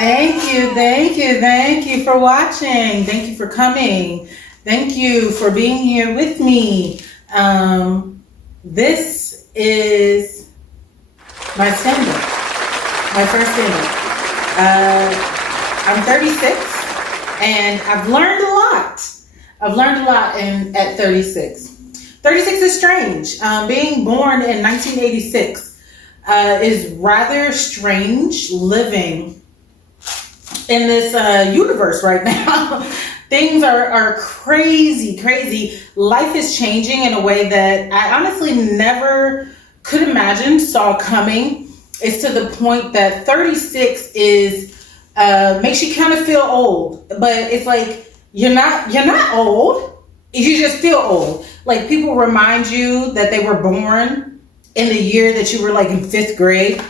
Thank you for watching. Thank you for coming. Thank you for being here with me. This is my stand-up, my first stand-up. I'm 36, and I've learned a lot. At 36. 36 is strange. Being born in 1986 is rather strange living in this universe right now. Things are crazy. Life is changing in a way that I honestly never could imagine, saw coming. It's to the point that 36 is makes you kind of feel old, but it's like you're not old. You just feel old. Like people remind you that they were born in the year that you were like in 5th grade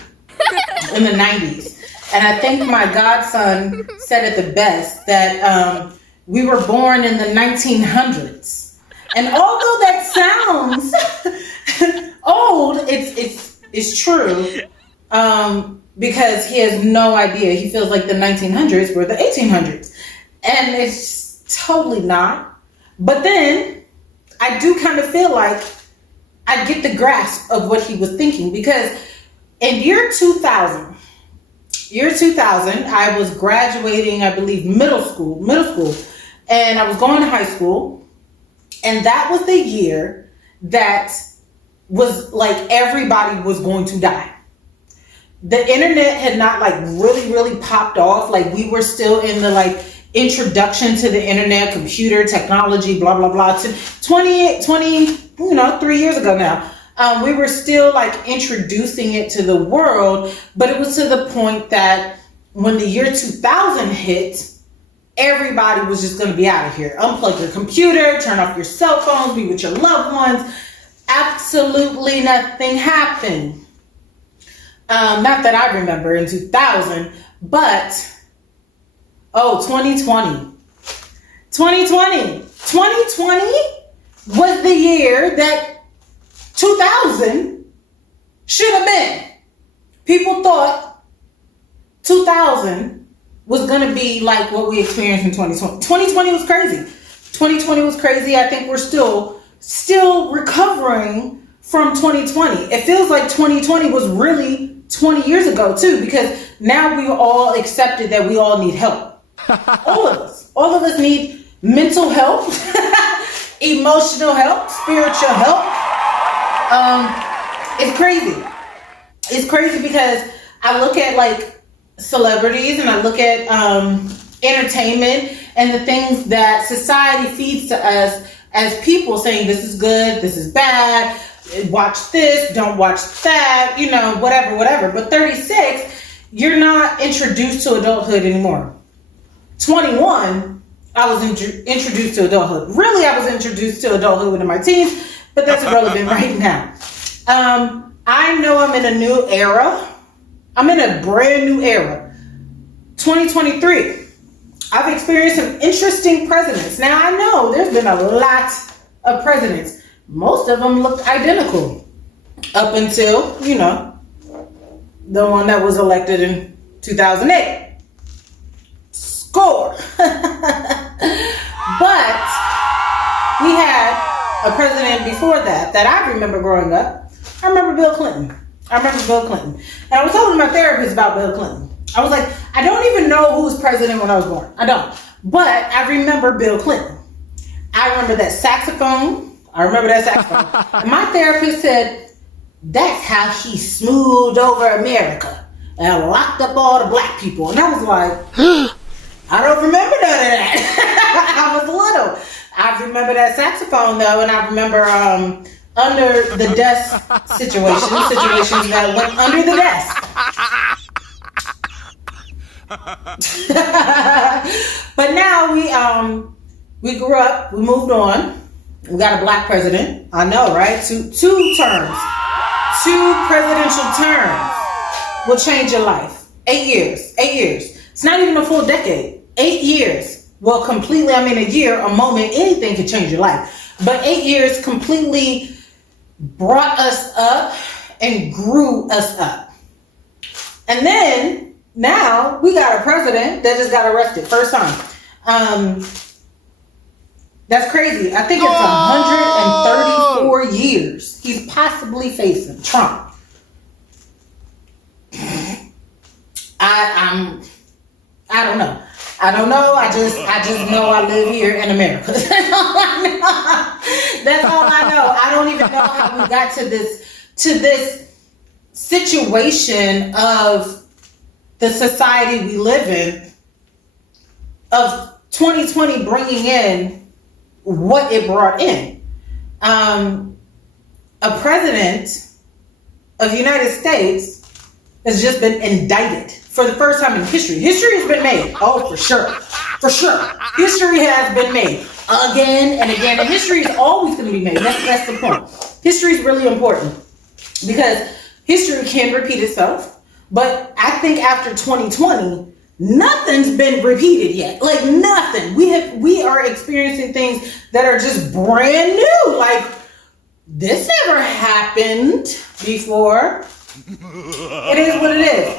in the 90s. And I think my godson said it the best, that we were born in the 1900s. And although that sounds old, it's true, because he has no idea. He feels like the 1900s were the 1800s. And it's totally not. But then I do kind of feel like I get the grasp of what he was thinking, because in year 2000, I was graduating, I believe, middle school, and I was going to high school, and that was the year that was like everybody was going to die. The internet had not like really popped off. Like we were still in the like introduction to the internet, computer technology, blah blah blah. To 20, 3 years ago now. We were still like introducing it to the world, but it was to the point that when the year 2000 hit, everybody was just going to be out of here. Unplug your computer, turn off your cell phones, be with your loved ones. Absolutely nothing happened. Not that I remember in 2000, but 2020 was the year that 2000 should have been. People thought 2000 was going to be like what we experienced in 2020. 2020 was crazy. 2020 was crazy. I think we're still recovering from 2020. It feels like 2020 was really 20 years ago too, because now we all accepted that we all need help. All of us need mental help, emotional help, spiritual help. It's crazy. It's crazy because I look at like celebrities and I look at entertainment and the things that society feeds to us as people, saying this is good, this is bad, watch this, don't watch that, whatever. But 36, you're not introduced to adulthood anymore. 21, I was introduced to adulthood. Really, I was introduced to adulthood in my teens, but that's irrelevant right now. I know I'm in a new era. I'm in a brand new era. 2023. I've experienced some interesting presidents. Now, I know there's been a lot of presidents. Most of them looked identical up until, the one that was elected in 2008. Score. But we had a president before that I remember growing up. I remember Bill Clinton. And I was talking to my therapist about Bill Clinton. I was like, I don't even know who was president when I was born. I don't. But I remember Bill Clinton. I remember that saxophone. And my therapist said, that's how he smoothed over America and locked up all the black people. And I was like, I don't remember none of that. I was little. I remember that saxophone though, and I remember under the desk situations that went under the desk. But now we grew up, we moved on. We got a black president. I know, right? Two terms. 2 presidential terms will change your life. 8 years. It's not even a full decade. 8 years will completely, a year, a moment, anything could change your life. But 8 years completely brought us up and grew us up. And then now we got a president that just got arrested first time. That's crazy. I think it's 134 years he's possibly facing Trump. I don't know. I don't know. I just know I live here in America. That's all I know. That's all I know. I don't even know how we got to this situation of the society we live in, of 2020 bringing in what it brought in. A president of the United States has just been indicted for the first time in history. History has been made. Oh, for sure. For sure. History has been made again and again. And history is always going to be made. That's the point. History is really important because history can repeat itself. But I think after 2020, nothing's been repeated yet. Like nothing. We are experiencing things that are just brand new. Like this never happened before. It is what it is.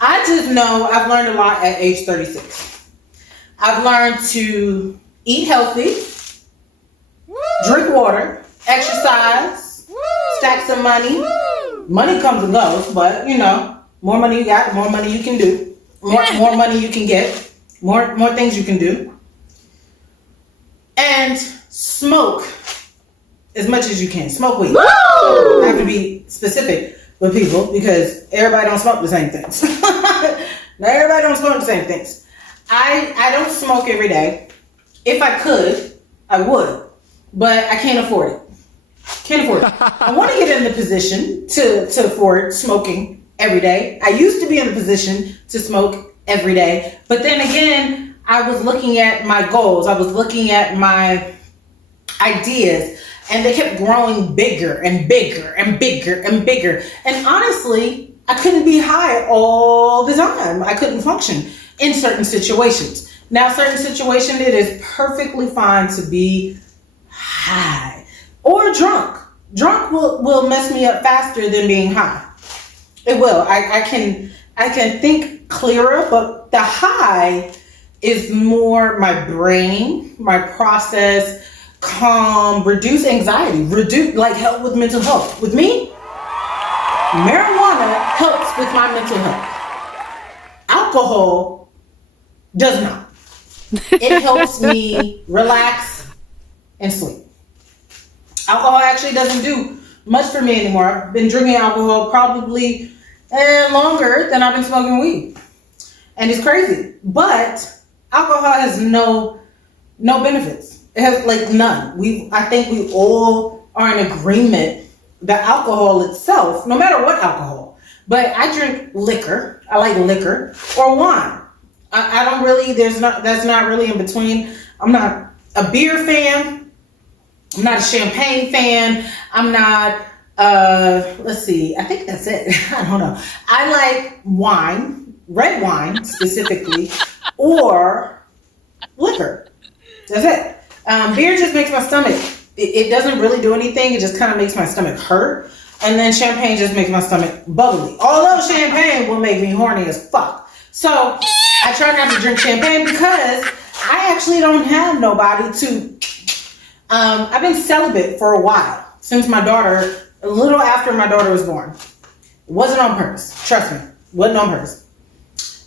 I just know I've learned a lot at age 36. I've learned to eat healthy, drink water, exercise, stack some money. Money comes and goes, but you know, more money you got, more money you can do. More money you can get. More things you can do. And smoke as much as you can. Smoke weed. I have to be specific with people because everybody don't smoke the same things. Now everybody don't smoke the same things. I don't smoke every day. If I could, I would, but I can't afford it. Can't afford it. I want to get in the position to afford smoking every day. I used to be in the position to smoke every day, but then again, I was looking at my goals. I was looking at my ideas. And they kept growing bigger and bigger and bigger and bigger. And honestly, I couldn't be high all the time. I couldn't function in certain situations. Now, certain situations, it is perfectly fine to be high or drunk. Drunk will mess me up faster than being high. It will. I can think clearer, but the high is more my brain, my process, calm, reduce anxiety, help with mental health. With me, marijuana helps with my mental health. Alcohol does not. It helps me relax and sleep. Alcohol actually doesn't do much for me anymore. I've been drinking alcohol probably longer than I've been smoking weed. And it's crazy. But alcohol has no benefits. It has like none. I think we all are in agreement that alcohol itself, no matter what alcohol, but I drink liquor. I like liquor or wine. I don't really, that's not really in between. I'm not a beer fan. I'm not a champagne fan. I'm not, let's see, I think that's it. I don't know. I like wine, red wine specifically, or liquor. That's it. Beer just makes my stomach, it doesn't really do anything. It just kind of makes my stomach hurt. And then champagne just makes my stomach bubbly. Although champagne will make me horny as fuck. So I try not to drink champagne because I actually don't have nobody to, I've been celibate for a while. Since my daughter, a little after my daughter was born. It wasn't on purpose. Trust me. Wasn't on purpose.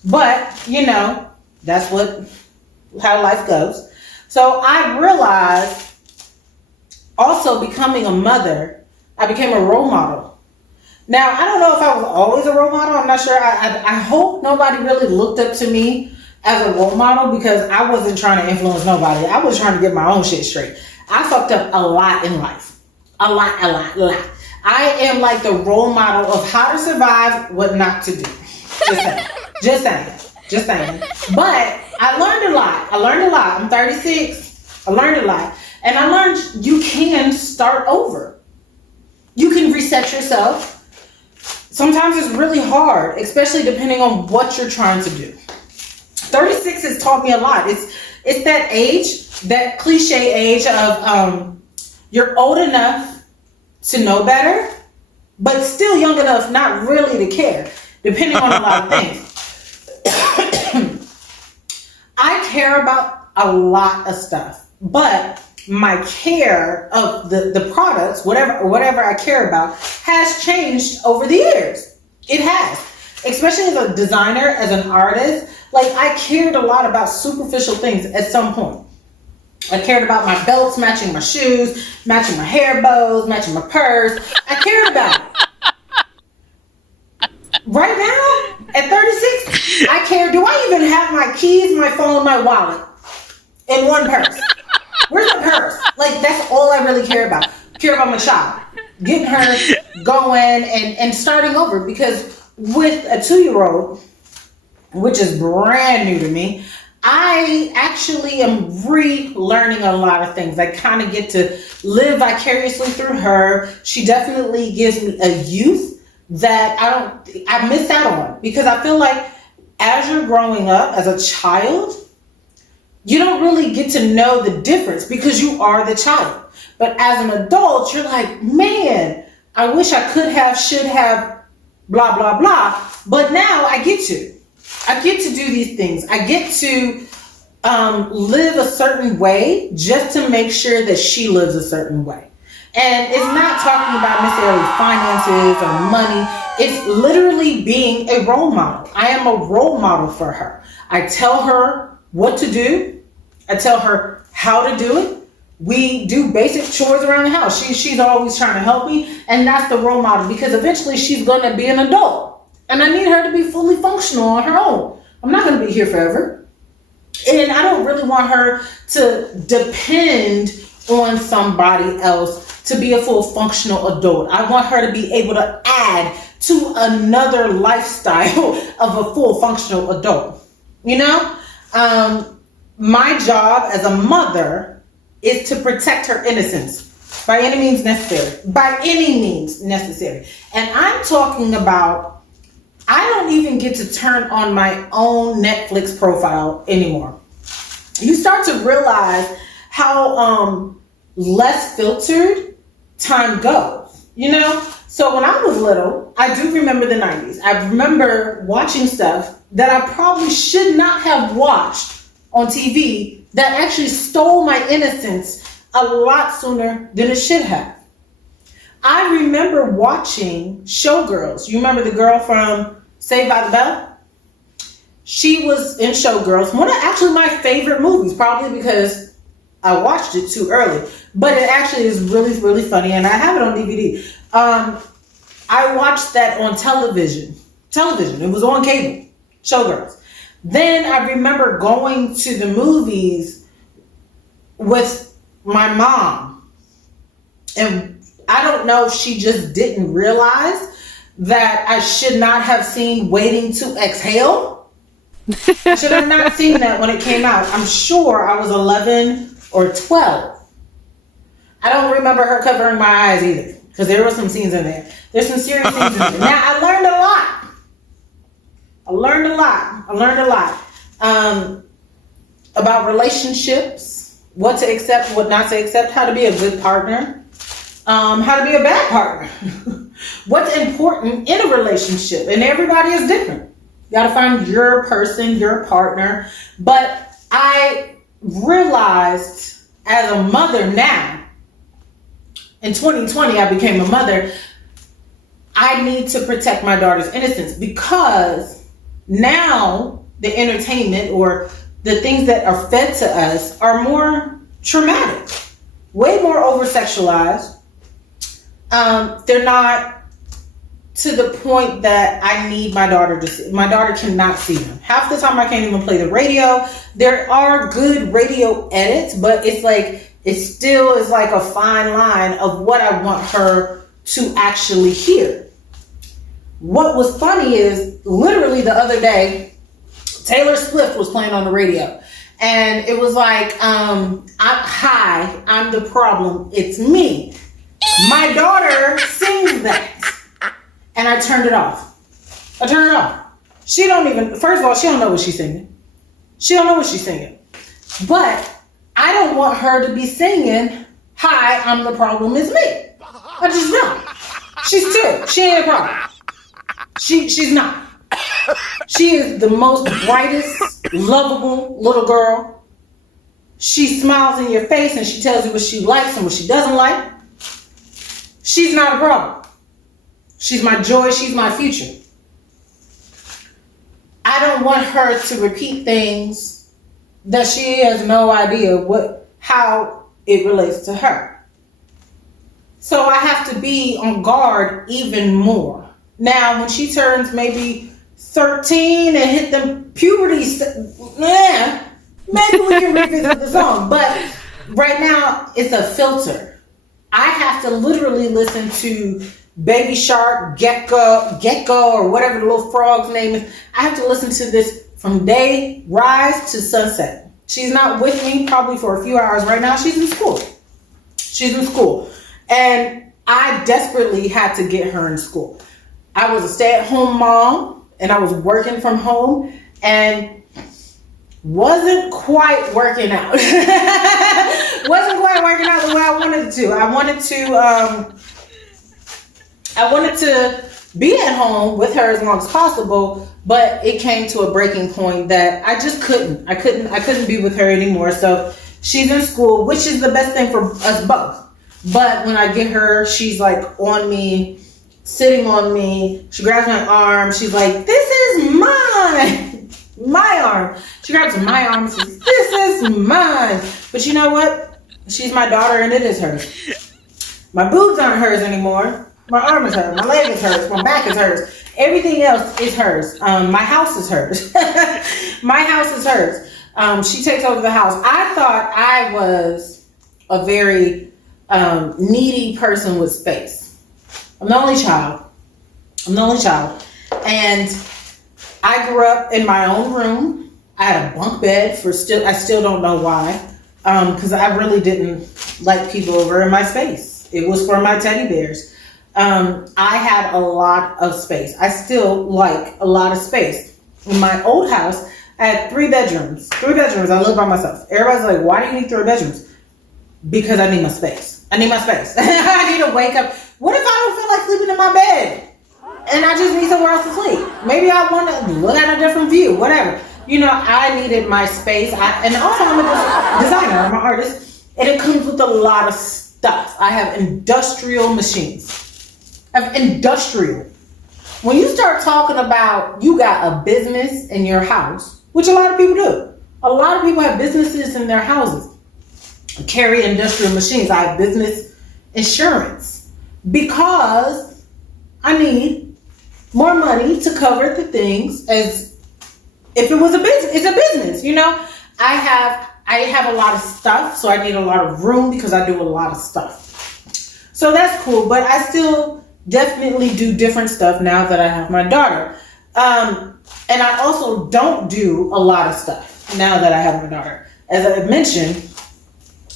But, you know, that's how life goes. So I realized also becoming a mother, I became a role model. Now, I don't know if I was always a role model. I'm not sure. I hope nobody really looked up to me as a role model because I wasn't trying to influence nobody. I was trying to get my own shit straight. I fucked up a lot in life. A lot. I am like the role model of how to survive, what not to do. Just saying. But I learned a lot. I'm 36. I learned a lot. And I learned you can start over. You can reset yourself. Sometimes it's really hard, especially depending on what you're trying to do. 36 has taught me a lot. It's that age, that cliche age of you're old enough to know better, but still young enough not really to care. depending on a lot of things. I care about a lot of stuff, but my care of the products, whatever I care about, has changed over the years. It has. Especially as a designer, as an artist, like I cared a lot about superficial things at some point. I cared about my belts matching my shoes, matching my hair bows, matching my purse. I cared about it. Right now, at 36, I care. Do I even have my keys, my phone, my wallet in one purse? Where's my purse? Like, that's all I really care about. Care about my child. Getting her going and starting over. Because with a 2-year-old, which is brand new to me, I actually am relearning a lot of things. I kind of get to live vicariously through her. She definitely gives me a youth that I missed out on. Because I feel like as you're growing up as a child, you don't really get to know the difference because you are the child. But as an adult, you're like, man, I wish I could have, should have, blah, blah, blah. But now I get to do these things. I get to live a certain way just to make sure that she lives a certain way. And it's not talking about necessarily finances or money. It's literally being a role model. I am a role model for her. I tell her what to do. I tell her how to do it. We do basic chores around the house. She's always trying to help me. And that's the role model because eventually she's going to be an adult. And I need her to be fully functional on her own. I'm not going to be here forever. And I don't really want her to depend on somebody else to be a full functional adult. I want her to be able to add to another lifestyle of a full functional adult. You know? My job as a mother is to protect her innocence by any means necessary. By any means necessary. And I'm talking about, I don't even get to turn on my own Netflix profile anymore. You start to realize how less filtered time goes, you know? So when I was little, I do remember the 90s. I remember watching stuff that I probably should not have watched on TV that actually stole my innocence a lot sooner than it should have. I remember watching Showgirls. You remember the girl from Saved by the Bell? She was in Showgirls. One of actually my favorite movies, probably because I watched it too early. But it actually is really, really funny, and I have it on DVD. I watched that on television. It was on cable. Showgirls. Then I remember going to the movies with my mom. And I don't know if she just didn't realize that I should not have seen Waiting to Exhale. I should have not seen that when it came out. I'm sure I was 11 or 12. I don't remember her covering my eyes either, because there were some scenes in there. There's some serious scenes in there. Now, I learned a lot about relationships, what to accept, what not to accept, how to be a good partner, how to be a bad partner, what's important in a relationship. And everybody is different. You got to find your person, your partner. But I realized as a mother now, in 2020, I became a mother. I need to protect my daughter's innocence because now the entertainment or the things that are fed to us are more traumatic, way more over-sexualized. They're not to the point that I need my daughter to see. My daughter cannot see them. Half the time I can't even play the radio. There are good radio edits, but it's like, it still is like a fine line of what I want her to actually hear. What was funny is literally the other day, Taylor Swift was playing on the radio. And it was like, hi, I'm the problem. It's me. My daughter sings that. And I turned it off. She don't even, first of all, she don't know what she's singing. But I don't want her to be singing, hi, I'm the problem, it's me. I just don't. She's 2. She ain't a problem. She's not. She is the most brightest, lovable little girl. She smiles in your face and she tells you what she likes and what she doesn't like. She's not a problem. She's my joy. She's my future. I don't want her to repeat things that she has no idea how it relates to her. So I have to be on guard even more. Now, when she turns maybe 13 and hit them puberty, maybe we can revisit the song. But right now, it's a filter. I have to literally listen to Baby Shark, Gecko, or whatever the little frog's name is. I have to listen to this from day rise to sunset. She's not with me probably for a few hours right now. She's in school. And I desperately had to get her in school. I was a stay-at-home mom and I was working from home and wasn't quite working out. Wasn't quite working out the way I wanted to. I wanted to be at home with her as long as possible, but it came to a breaking point that I just couldn't. I couldn't be with her anymore. So she's in school, which is the best thing for us both. But when I get her, she's like on me, sitting on me. She grabs my arm. She's like, "This is mine." My arm. She grabs my arm and says, "This is mine." But you know what? She's my daughter and it is hers. My boobs aren't hers anymore. My arm is hers. My leg is hers. My back is hers. Everything else is hers. My house is hers. My house is hers. She takes over the house. I thought I was a very needy person with space. I'm the only child. And I grew up in my own room. I had a bunk bed I still don't know why. Because I really didn't like people over in my space. It was for my teddy bears. I had a lot of space. I still like a lot of space. In my old house, I had 3 bedrooms. I lived by myself. Everybody's like, "Why do you need 3 bedrooms?" Because I need my space. I need to wake up. What if I don't feel like sleeping in my bed? And I just need somewhere else to sleep. Maybe I want to look at a different view, whatever. I needed my space. And also I'm a designer, I'm an artist. And it comes with a lot of stuff. I have industrial machines. When you start talking about you got a business in your house, which a lot of people do. A lot of people have businesses in their houses. Carry industrial machines. I have business insurance because I need more money to cover the things as if it was a business. It's a business, I have a lot of stuff, so I need a lot of room because I do a lot of stuff. So that's cool, but I still definitely do different stuff now that I have my daughter. And I also don't do a lot of stuff now that I have my daughter. As I mentioned,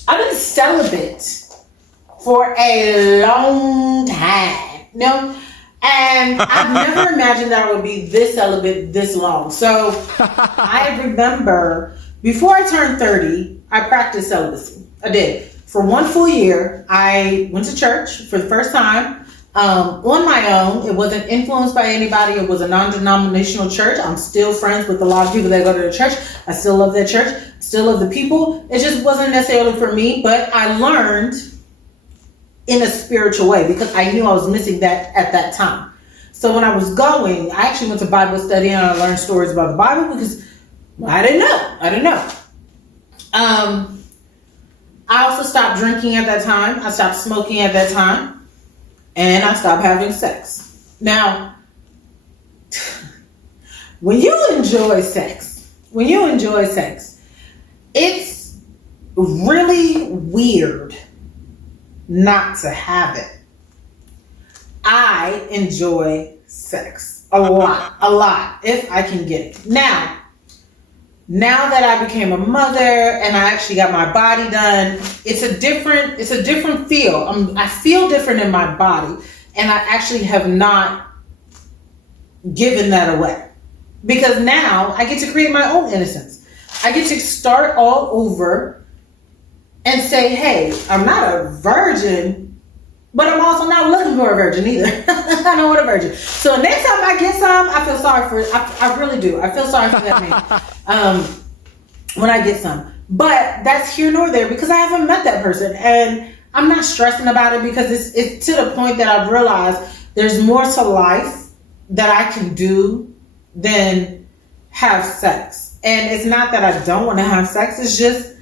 I've been celibate for a long time, and I've never imagined that I would be this celibate this long. So I remember before I turned 30, I practiced celibacy. I did. For 1 full year, I went to church for the first time on my own. It wasn't influenced by anybody. It was a non-denominational church. I'm still friends with a lot of people that go to the church. I still love that church. Still love the people. It just wasn't necessarily for me, but I learned in a spiritual way because I knew I was missing that at that time. So when I was going, I actually went to Bible study and I learned stories about the Bible because I didn't know. I also stopped drinking at that time. I stopped smoking at that time. And I stopped having sex. Now, when you enjoy sex, it's really weird not to have it. I enjoy sex a lot, if I can get it. Now that I became a mother and I actually got my body done, it's a different feel. I feel different in my body, and I actually have not given that away because now I get to create my own innocence. I get to start all over and say, hey, I'm not a virgin, But I'm also not looking for a virgin either. I don't want a virgin. So next time I get some, I feel sorry for it. I really do. I feel sorry for that man when I get some. But that's here nor there because I haven't met that person. And I'm not stressing about it because it's to the point that I've realized there's more to life that I can do than have sex. And it's not that I don't want to have sex. It's just,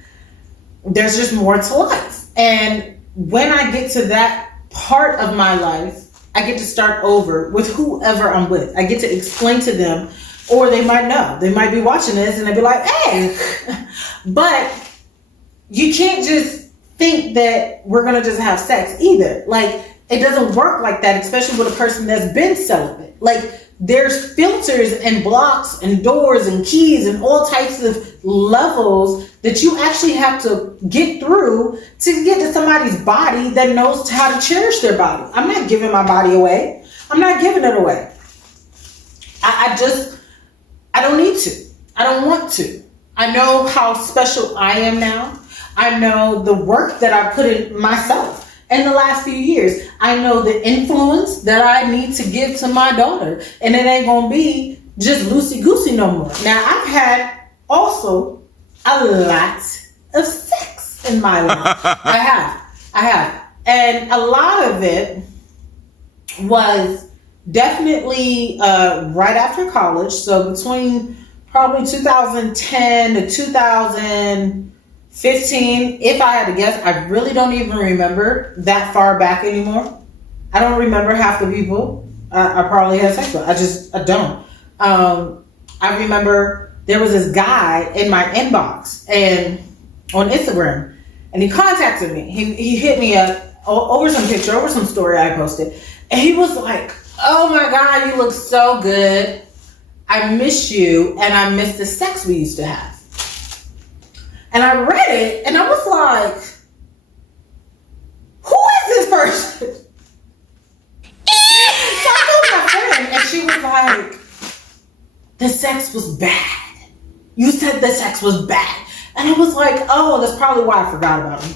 there's just more to life. And when I get to that part of my life, I get to start over with whoever I'm with. I get to explain to them, or they might know. They might be watching this and they'll be like, hey. But you can't just think that we're going to just have sex either. Like, it doesn't work like that, especially with a person that's been celibate. Like, there's filters and blocks and doors and keys and all types of levels that you actually have to get through to get to somebody's body that knows how to cherish their body. I'm not giving my body away. I'm not giving it away. I don't need to. I don't want to. I know how special I am now. I know the work that I put in myself. In the last few years, I know the influence that I need to give to my daughter. And it ain't going to be just loosey-goosey no more. Now, I've had also a lot of sex in my life. I have. And a lot of it was definitely right after college. So between probably 2010 to 2015, if I had to guess, I really don't even remember that far back anymore. I don't remember half the people I probably had sex with. I don't. I remember there was this guy in my inbox and on Instagram, and he contacted me. He hit me up over some picture, over some story I posted, and he was like, "Oh my God, you look so good. I miss you, and I miss the sex we used to have." And I read it, and I was like, who is this person? So I told my friend, and she was like, the sex was bad. You said the sex was bad. And I was like, oh, that's probably why I forgot about him.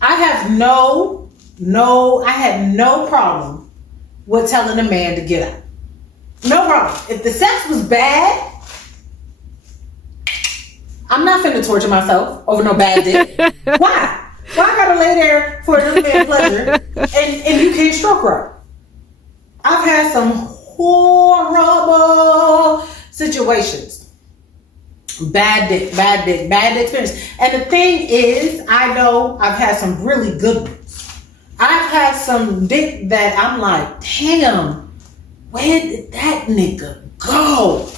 I had no problem with telling a man to get up. No problem. If the sex was bad, I'm not finna torture myself over no bad dick. Why? Why I gotta lay there for another man's pleasure and you can't stroke her? I've had some horrible situations. Bad dick experience. And the thing is, I know I've had some really good ones. I've had some dick that I'm like, damn, where did that nigga go?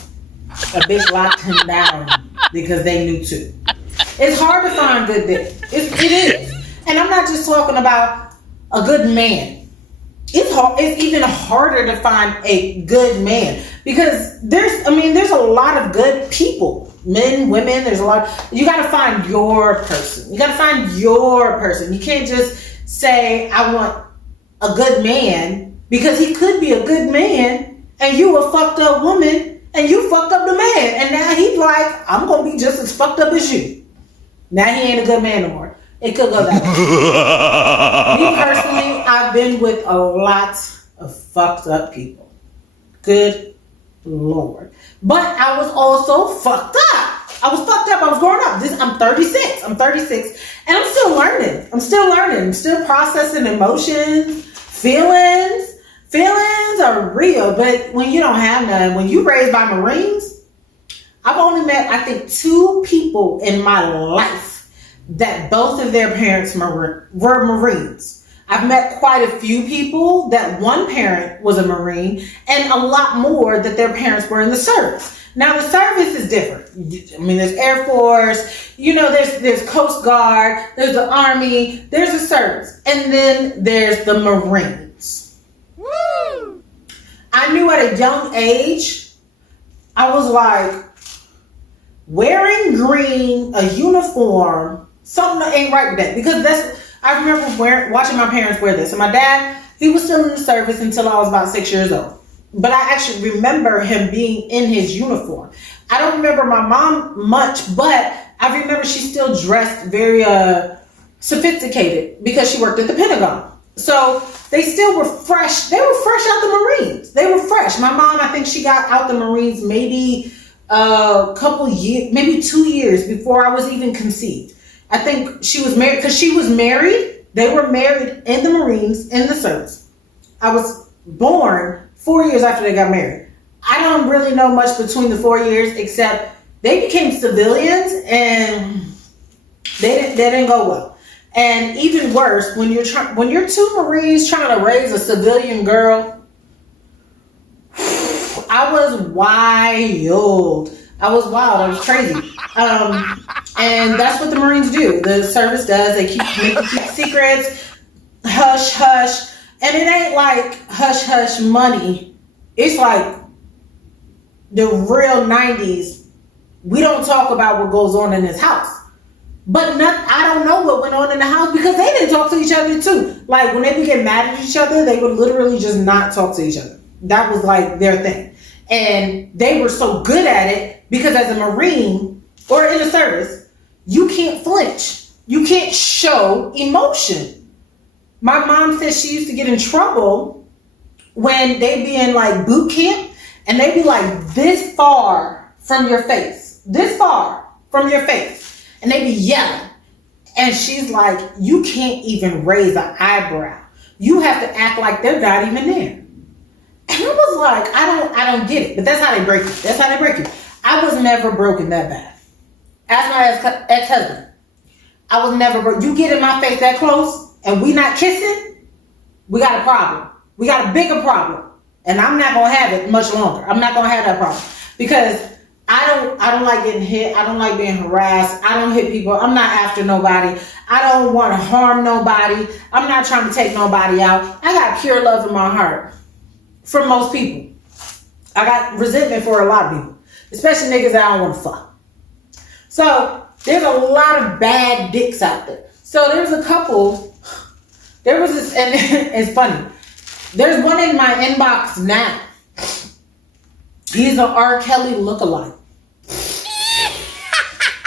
A bitch locked him down because they knew too. It's hard to find good dick. It is. And I'm not just talking about a good man. It's hard. It's even harder to find a good man because there's a lot of good people. Men, women, there's a lot. You got to find your person. You can't just say, I want a good man, because he could be a good man and you a fucked up woman. And you fucked up the man. And now he's like, I'm going to be just as fucked up as you. Now he ain't a good man no more. It could go that way. Me personally, I've been with a lot of fucked up people. Good Lord. But I was also fucked up. I was growing up. I'm 36. And I'm still learning. I'm still processing emotions, feelings. Feelings are real, but when you don't have none, when you raised by Marines, I've only met, I think, 2 people in my life that both of their parents were Marines. I've met quite a few people that one parent was a Marine, and a lot more that their parents were in the service. Now, the service is different. I mean, there's Air Force, there's Coast Guard, there's the Army, there's the service, and then there's the Marines. Woo! I knew at a young age, I was like, wearing green, a uniform, something ain't right with that. Because I remember watching my parents wear this. And my dad, he was still in the service until I was about 6 years old. But I actually remember him being in his uniform. I don't remember my mom much, but I remember she still dressed very sophisticated because she worked at the Pentagon. So they still were fresh. They were fresh out the Marines. They were fresh. My mom, I think she got out the Marines maybe a couple years, maybe 2 years before I was even conceived. I think she was married because she was married. They were married in the Marines in the service. I was born 4 years after they got married. I don't really know much between the 4 years except they became civilians and they didn't go well. And even worse, when you're two Marines trying to raise a civilian girl, I was wild. I was crazy. And that's what the Marines do. The service does. They make you keep secrets, hush hush, and it ain't like hush hush money. It's like the real 90s. We don't talk about what goes on in this house. But I don't know what went on in the house because they didn't talk to each other too. Like when they would get mad at each other, they would literally just not talk to each other. That was like their thing. And they were so good at it because as a Marine or in a service, you can't flinch. You can't show emotion. My mom said she used to get in trouble when they'd be in like boot camp and they'd be like this far from your face. This far from your face. And they be yelling. And she's like, you can't even raise an eyebrow. You have to act like they're not even there. And I was like, I don't get it. But that's how they break you. That's how they break you. I was never broken that bad. Ask my ex-husband. I was never broken. You get in my face that close and we not kissing, we got a problem. We got a bigger problem. And I'm not going to have it much longer. I'm not going to have that problem. Because I don't like getting hit. I don't like being harassed. I don't hit people. I'm not after nobody. I don't want to harm nobody. I'm not trying to take nobody out. I got pure love in my heart for most people. I got resentment for a lot of people, especially niggas that I don't want to fuck. So there's a lot of bad dicks out there. So there's a couple. There was this, and it's funny. There's one in my inbox now. He's an R. Kelly lookalike.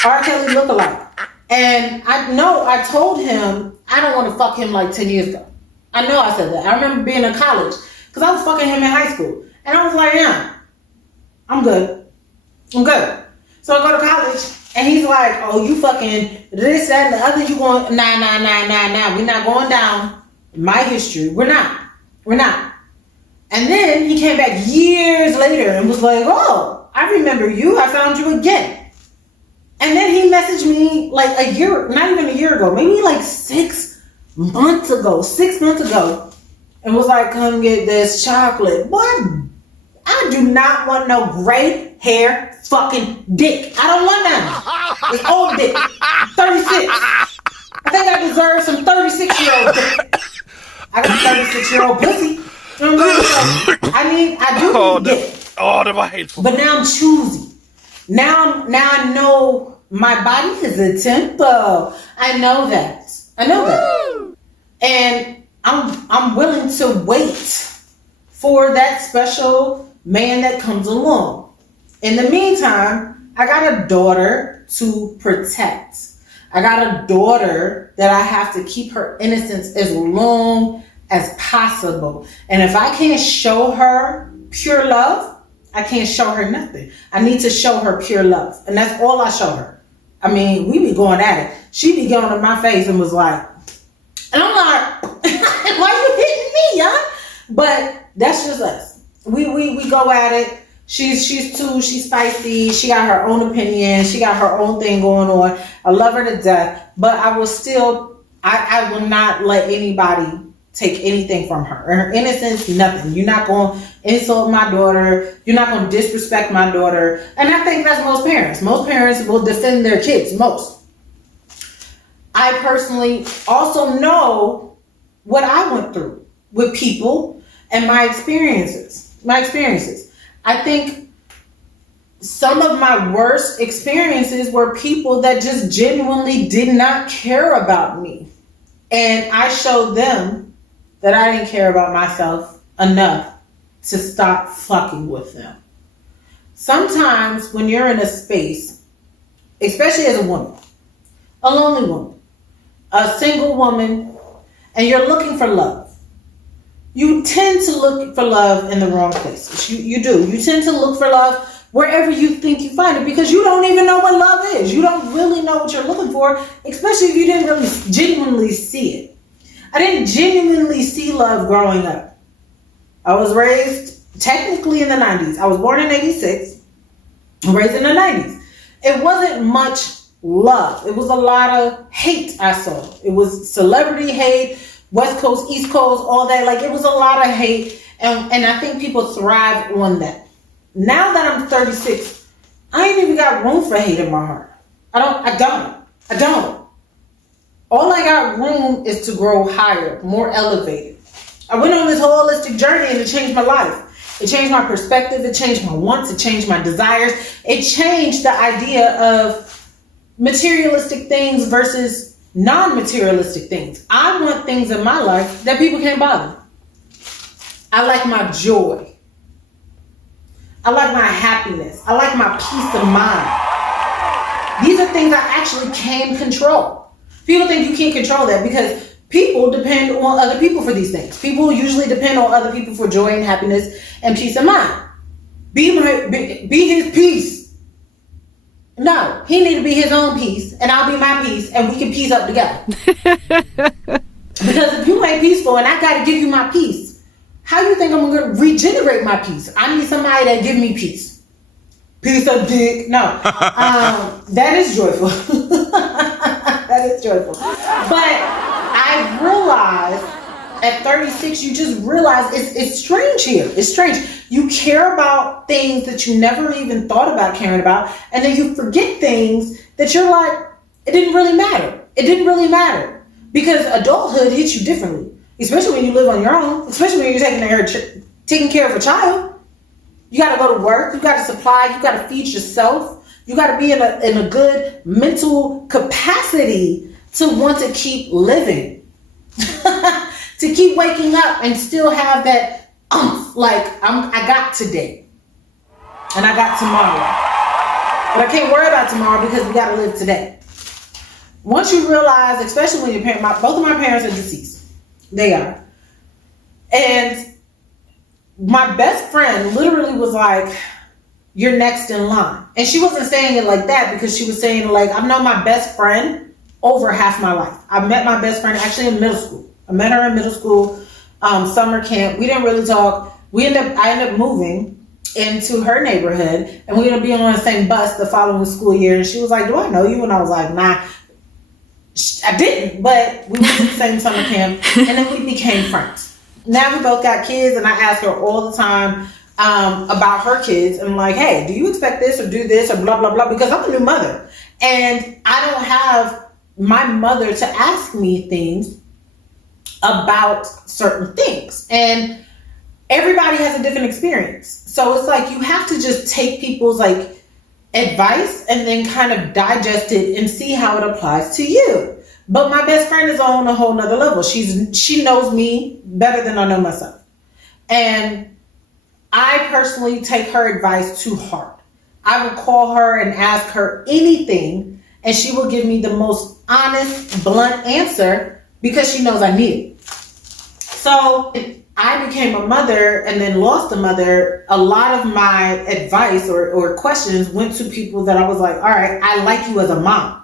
R. Kelly lookalike. And I told him I don't want to fuck him like 10 years ago. I know I said that. I remember being in college because I was fucking him in high school. And I was like, yeah, I'm good. I'm good. So I go to college and he's like, oh, you fucking this, that, and the other. You going, nah. We're not going down my history. We're not. And then he came back years later and was like, oh, I remember you. I found you again. And then he messaged me like a year, not even a year ago, maybe like 6 months ago, and was like, come get this chocolate. What? I do not want no gray hair fucking dick. I don't want none. It's old dick. 36. I think I deserve some 36-year-old dick. I got 36-year-old pussy. I do get it. Oh, that was hateful. But now I'm choosy. Now I know my body is a tempo. I know that. And I'm willing to wait for that special man that comes along. In the meantime, I got a daughter to protect. I got a daughter that I have to keep her innocence as long as possible. And if I can't show her pure love, I can't show her nothing. I need to show her pure love. And that's all I show her. I mean, we be going at it. She be going in my face and was like, and I'm like, why you hitting me, huh? But that's just us. We go at it. She's spicy. She got her own opinion. She got her own thing going on. I love her to death. But I will not let anybody take anything from her. Her innocence, nothing. You're not going to insult my daughter. You're not going to disrespect my daughter. And I think that's most parents. Most parents will defend their kids. Most. I personally also know what I went through with people and my experiences. I think some of my worst experiences were people that just genuinely did not care about me. And I showed them that I didn't care about myself enough to stop fucking with them. Sometimes when you're in a space, especially as a woman, a lonely woman, a single woman, and you're looking for love, you tend to look for love in the wrong places. You do. You tend to look for love wherever you think you find it, because you don't even know what love is. You don't really know what you're looking for, especially if you didn't really genuinely see it. I didn't genuinely see love growing up. I was raised technically in the 90s. I was born in 86, raised in the 90s. It wasn't much love. It was a lot of hate I saw. It was celebrity hate, West Coast, East Coast, all that. Like, it was a lot of hate, and I think people thrive on that. Now that I'm 36, I ain't even got room for hate in my heart. I don't. All I got room is to grow higher, more elevated. I went on this holistic journey and it changed my life. It changed my perspective. It changed my wants. It changed my desires. It changed the idea of materialistic things versus non-materialistic things. I want things in my life that people can't bother. I like my joy. I like my happiness. I like my peace of mind. These are things I actually can control. People think you can't control that because people depend on other people for these things. People usually depend on other people for joy and happiness and peace of mind. Be his peace. No, he need to be his own peace, and I'll be my peace, and we can peace up together. Because if you ain't peaceful and I got to give you my peace, how you think I'm going to regenerate my peace? I need somebody that give me peace. Piece of dick. No. That is joyful. That is joyful. But I realized at 36, you just realize it's strange here. It's strange. You care about things that you never even thought about caring about, and then you forget things that you're like, it didn't really matter. It didn't really matter. Because adulthood hits you differently. Especially when you live on your own, especially when you're taking care of a child. You got to go to work. You got to supply. You got to feed yourself. You got to be in a good mental capacity to want to keep living, to keep waking up and still have that like I got today and I got tomorrow, but I can't worry about tomorrow because we got to live today. Once you realize, especially when your parents, both of my parents are deceased. They are. And my best friend literally was like, you're next in line. And she wasn't saying it like that because she was saying, like, I've known my best friend over half my life. I met my best friend actually in middle school. I met her in middle school, summer camp. We didn't really talk. I ended up moving into her neighborhood, and we ended up being on the same bus the following school year. And she was like, do I know you? And I was like, nah. I didn't, but we went to the same summer camp, and then we became friends. Now we both got kids, and I ask her all the time about her kids. And I'm like, hey, do you expect this or do this or blah, blah, blah? Because I'm a new mother, and I don't have my mother to ask me things about certain things. And everybody has a different experience. So it's like you have to just take people's like advice and then kind of digest it and see how it applies to you. But my best friend is on a whole nother level. She knows me better than I know myself. And I personally take her advice to heart. I will call her and ask her anything, and she will give me the most honest, blunt answer because she knows I need it. So I became a mother and then lost a mother. A lot of my advice or questions went to people that I was like, all right, I like you as a mom.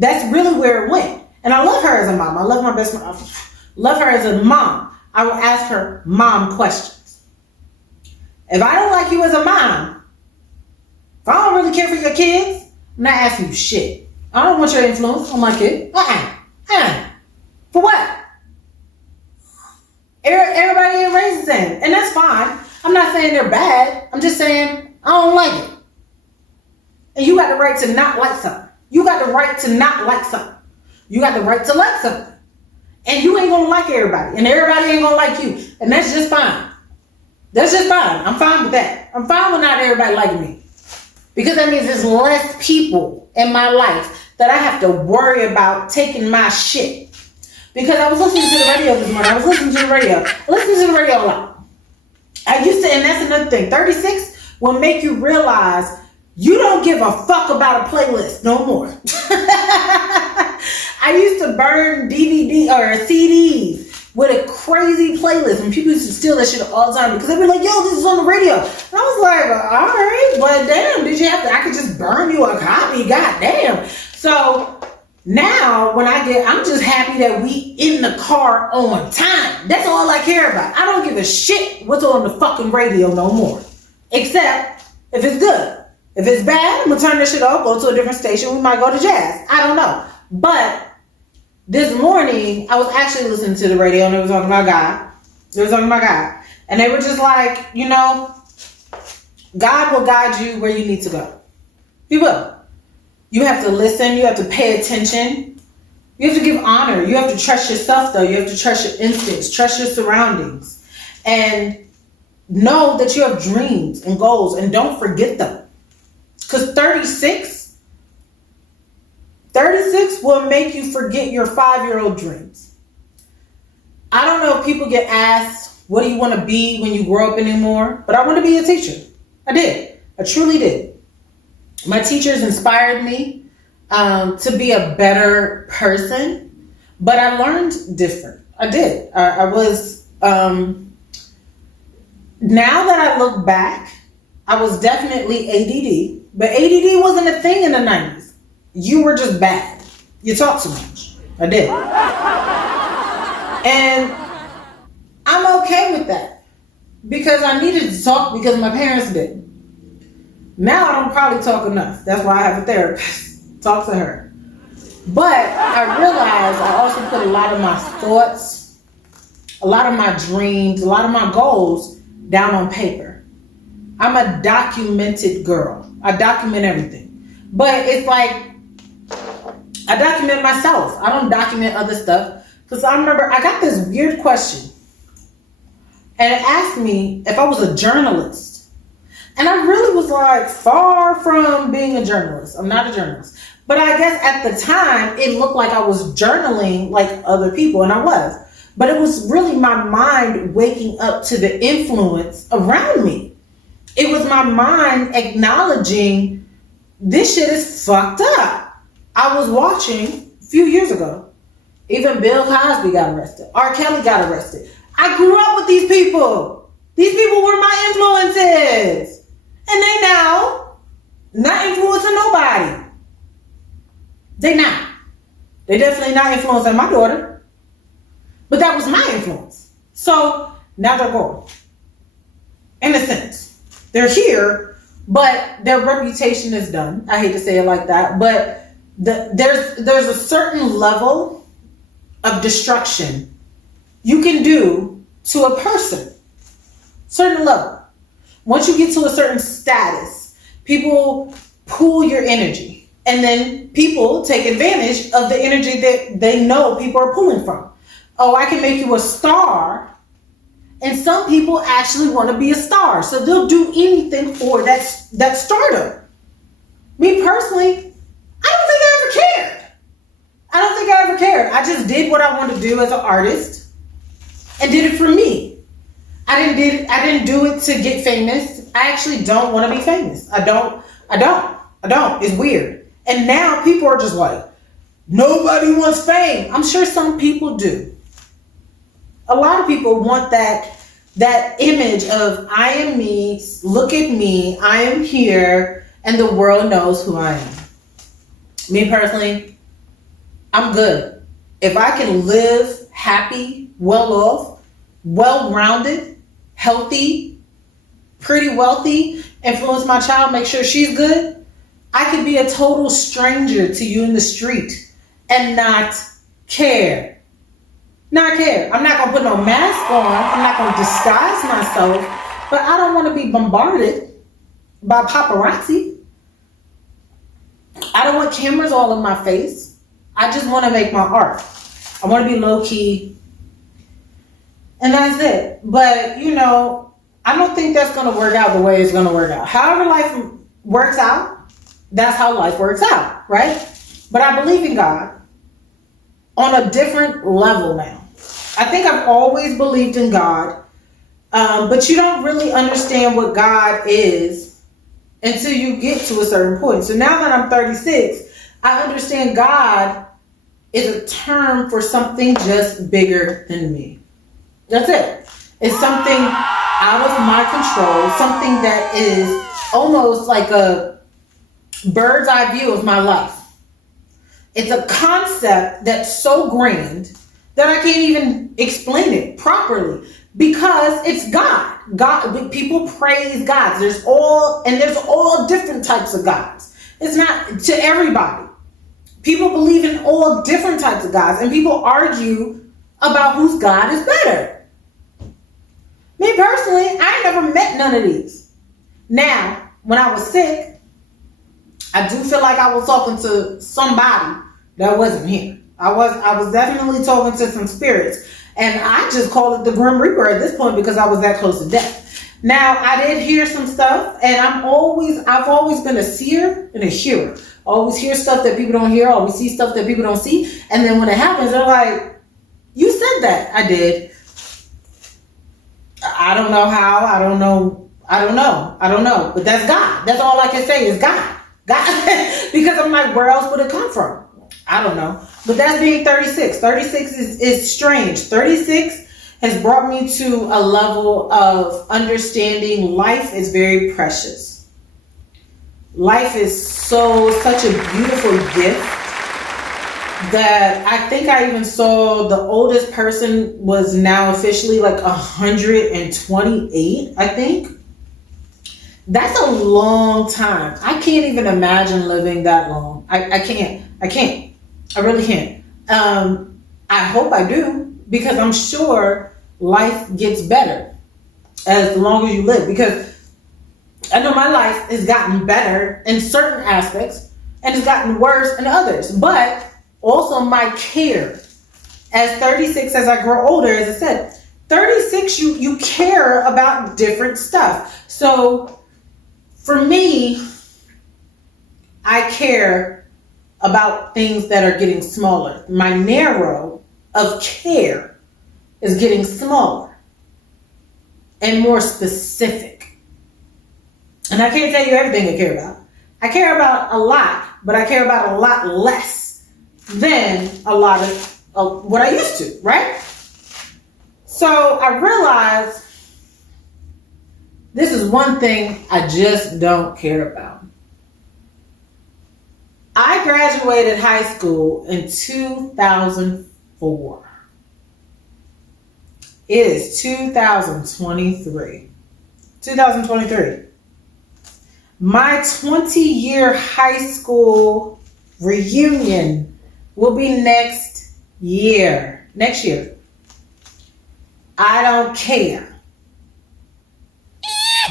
That's really where it went. And I love her as a mom. I love my best friend. I love her as a mom. I will ask her mom questions. If I don't like you as a mom, if I don't really care for your kids, I'm not asking you shit. I don't want your influence on my kid. For what? Everybody ain't raised the same. And that's fine. I'm not saying they're bad. I'm just saying I don't like it. And you got the right to not like something. You got the right to not like something. You got the right to like something. And you ain't gonna like everybody. And everybody ain't gonna like you. And that's just fine. That's just fine. I'm fine with that. I'm fine with not everybody liking me. Because that means there's less people in my life that I have to worry about taking my shit. Because I was listening to the radio this morning. I listened to the radio a lot. I used to, and that's another thing. 36 will make you realize you don't give a fuck about a playlist no more. I used to burn DVD or CDs with a crazy playlist, and people used to steal that shit all the time because they'd be like, yo, this is on the radio. And I was like, all right, but damn, did you have to, I could just burn you a copy, goddamn. So now when I'm just happy that we in the car on time. That's all I care about. I don't give a shit what's on the fucking radio no more. Except if it's good. If it's bad, I'm gonna turn this shit off, go to a different station, we might go to jazz. I don't know. But this morning, I was actually listening to the radio and they were talking about God. And they were just like, God will guide you where you need to go. He will. You have to listen. You have to pay attention. You have to give honor. You have to trust yourself, though. You have to trust your instincts, trust your surroundings, and know that you have dreams and goals, and don't forget them. Because 36 will make you forget your 5-year-old dreams. I don't know if people get asked, what do you want to be when you grow up anymore? But I want to be a teacher. I did. I truly did. My teachers inspired me to be a better person, but I learned different. I did. I was, now that I look back, I was definitely ADD, but ADD wasn't a thing in the 90s. You were just bad. You talk too much. I did. And I'm okay with that because I needed to talk because my parents did. Now I don't probably talk enough. That's why I have a therapist. Talk to her. But I realized I also put a lot of my thoughts, a lot of my dreams, a lot of my goals down on paper. I'm a documented girl. I document everything. But it's like, I document myself. I don't document other stuff. Because I remember I got this weird question. And it asked me if I was a journalist. And I really was like, far from being a journalist. I'm not a journalist. But I guess at the time, it looked like I was journaling like other people. And I was. But it was really my mind waking up to the influence around me. It was my mind acknowledging this shit is fucked up. I was watching a few years ago. Even Bill Cosby got arrested. R. Kelly got arrested. I grew up with these people. These people were my influences. And they now not influencing nobody. They not. They definitely not influencing my daughter. But that was my influence. So now they're gone. In a sense. They're here, but their reputation is done. I hate to say it like that. But there's a certain level of destruction you can do to a person. Certain level. Once you get to a certain status, people pull your energy. And then people take advantage of the energy that they know people are pulling from. Oh, I can make you a star. And some people actually want to be a star. So they'll do anything for that stardom. Me personally, I don't think I ever cared. I just did what I wanted to do as an artist and did it for me. I didn't do it to get famous. I actually don't want to be famous. I don't. It's weird. And now people are just like, nobody wants fame. I'm sure some people do. A lot of people want that image of I am me, look at me, I am here, and the world knows who I am. Me personally, I'm good. If I can live happy, well off, well-rounded, healthy, pretty wealthy, influence my child, make sure she's good, I could be a total stranger to you in the street and not care. Not care. I'm not going to put no mask on. I'm not going to disguise myself. But I don't want to be bombarded by paparazzi. I don't want cameras all in my face. I just want to make my art. I want to be low key. And that's it. But, I don't think that's going to work out the way it's going to work out. However life works out, that's how life works out, right? But I believe in God on a different level now. I think I've always believed in God, but you don't really understand what God is until you get to a certain point. So now that I'm 36, I understand God is a term for something just bigger than me. That's it. It's something out of my control, something that is almost like a bird's eye view of my life. It's a concept that's so grand that I can't even explain it properly because it's God. God, people praise gods. There's all different types of gods. It's not to everybody. People believe in all different types of gods, and people argue about whose God is better. Me personally, I ain't never met none of these. Now, when I was sick, I do feel like I was talking to somebody that wasn't here. I was definitely talking to some spirits, and I just call it the Grim Reaper at this point because I was that close to death. Now, I did hear some stuff, and I've always been a seer and a hearer. I always hear stuff that people don't hear. I always see stuff that people don't see. And then when it happens, they're like, you said that. I did. I don't know how. I don't know. But that's God. That's all I can say is God. God. Because I'm like, where else would it come from? I don't know. But that's being 36. 36 is strange. 36 has brought me to a level of understanding life is very precious. Life is such a beautiful gift that I think I even saw the oldest person was now officially like 128, I think. That's a long time. I can't even imagine living that long. I can't. I really can't. I hope I do, because I'm sure life gets better as long as you live, because I know my life has gotten better in certain aspects and it's gotten worse in others. But also my care as 36, as I grow older, as I said, 36, you care about different stuff. So for me, I care about things that are getting smaller. My narrow of care is getting smaller and more specific. And I can't tell you everything I care about. I care about a lot, but I care about a lot less than a lot of what I used to, right? So I realized this is one thing I just don't care about. I graduated high school in 2004. It is 2023. 2023. My 20-year high school reunion will be next year. Next year. I don't care.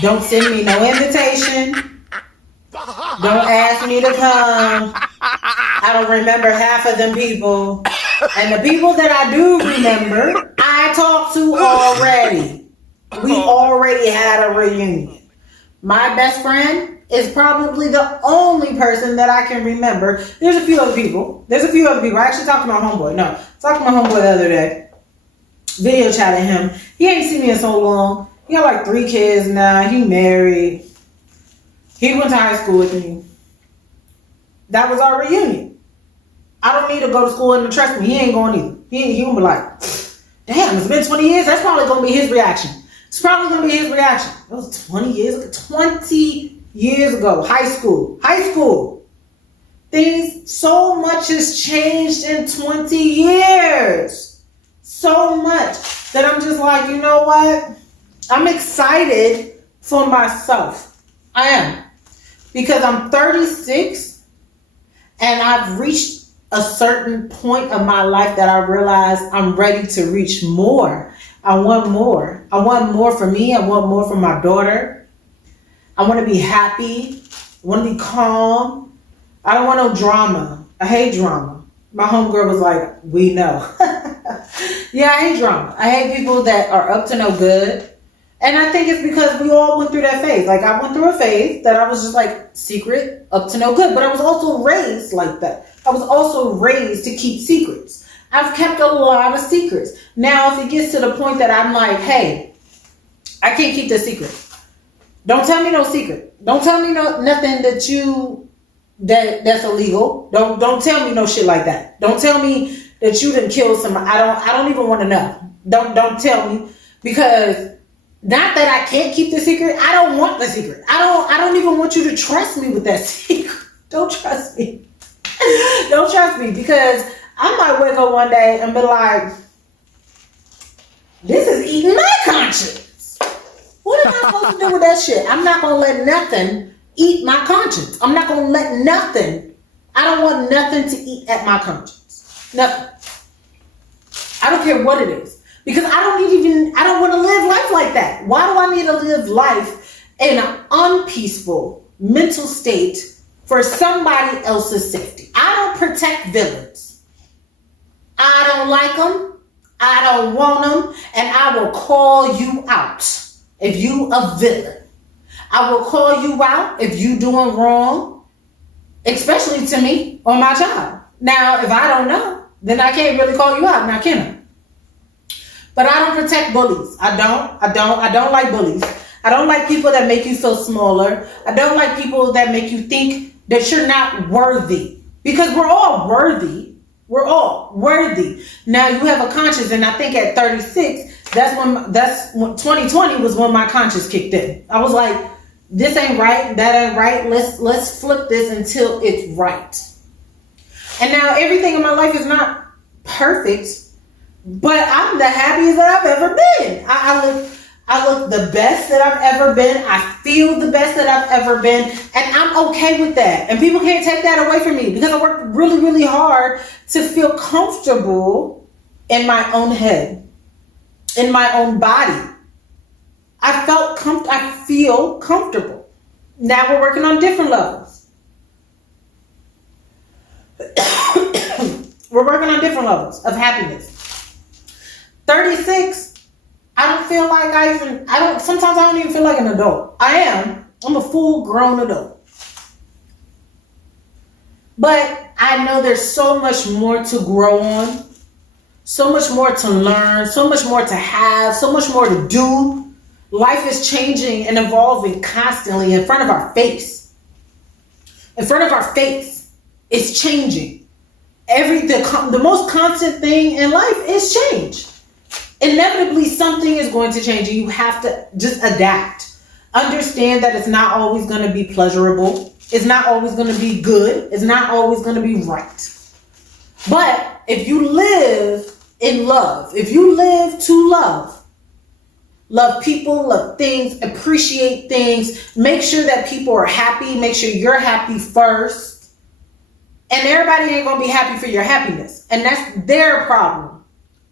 Don't send me no invitation. Don't ask me to come. I don't remember half of them people. And the people that I do remember, I talked to already. We already had a reunion. My best friend is probably the only person that I can remember. There's a few other people. I actually talked to my homeboy. Talked to my homeboy the other day. Video chatted him. He ain't seen me in so long. He got like 3 kids now. He married. He went to high school with me. That was our reunion. I don't need to go to school, and trust me, he ain't going either. He gonna be like, damn, it's been 20 years. That's probably gonna be his reaction. It was 20 years ago. 20 years ago. High school. Things, so much has changed in 20 years. So much that I'm just like, you know what? I'm excited for myself. I am. Because I'm 36 and I've reached a certain point of my life that I realize I'm ready to reach more. I want more. I want more for me. I want more for my daughter. I want to be happy. I want to be calm. I don't want no drama. I hate drama. My homegirl was like, we know. Yeah, I hate drama. I hate people that are up to no good. And I think it's because we all went through that phase. Like, I went through a phase that I was just like secret, up to no good. But I was also raised like that. I was also raised to keep secrets. I've kept a lot of secrets. Now, if it gets to the point that I'm like, hey, I can't keep this secret. Don't tell me no secret. Don't tell me nothing that you that's illegal. Don't tell me no shit like that. Don't tell me that you didn't kill somebody. I don't even want to know. Don't tell me, because not that I can't keep the secret. I don't want the secret. I don't even want you to trust me with that secret. Don't trust me. Don't trust me, because I might wake up one day and be like, this is eating my conscience. What am I supposed to do with that shit? I'm not going to let nothing eat my conscience. I'm not going to let nothing. I don't want nothing to eat at my conscience. Nothing. I don't care what it is. Because I don't want to live life like that. Why do I need to live life in an unpeaceful mental state for somebody else's safety? I don't protect villains. I don't like them. I don't want them. And I will call you out if you a villain. I will call you out if you doing wrong, especially to me or my child. Now, if I don't know, then I can't really call you out, now can I? But I don't protect bullies. I don't like bullies. I don't like people that make you feel smaller. I don't like people that make you think that you're not worthy. Because we're all worthy. We're all worthy. Now you have a conscience, and I think at 36, that's when 2020 was when my conscience kicked in. I was like, this ain't right, that ain't right. Let's flip this until it's right. And now everything in my life is not perfect, but I'm the happiest that I've ever been. I look the best that I've ever been. I feel the best that I've ever been. And I'm okay with that. And people can't take that away from me, because I worked really, really hard to feel comfortable in my own head, in my own body. I feel comfortable. Now we're working on different levels. We're working on different levels of happiness. 36, sometimes I don't even feel like an adult. I'm a full grown adult. But I know there's so much more to grow on, so much more to learn, so much more to have, so much more to do. Life is changing and evolving constantly in front of our face. In front of our face, it's changing. The most constant thing in life is change. Inevitably, something is going to change, and you have to just adapt. Understand that it's not always going to be pleasurable. It's not always going to be good. It's not always going to be right. But if you live in love, if you live to love people, love things, appreciate things, make sure that people are happy, make sure you're happy first. And everybody ain't going to be happy for your happiness. And that's their problem.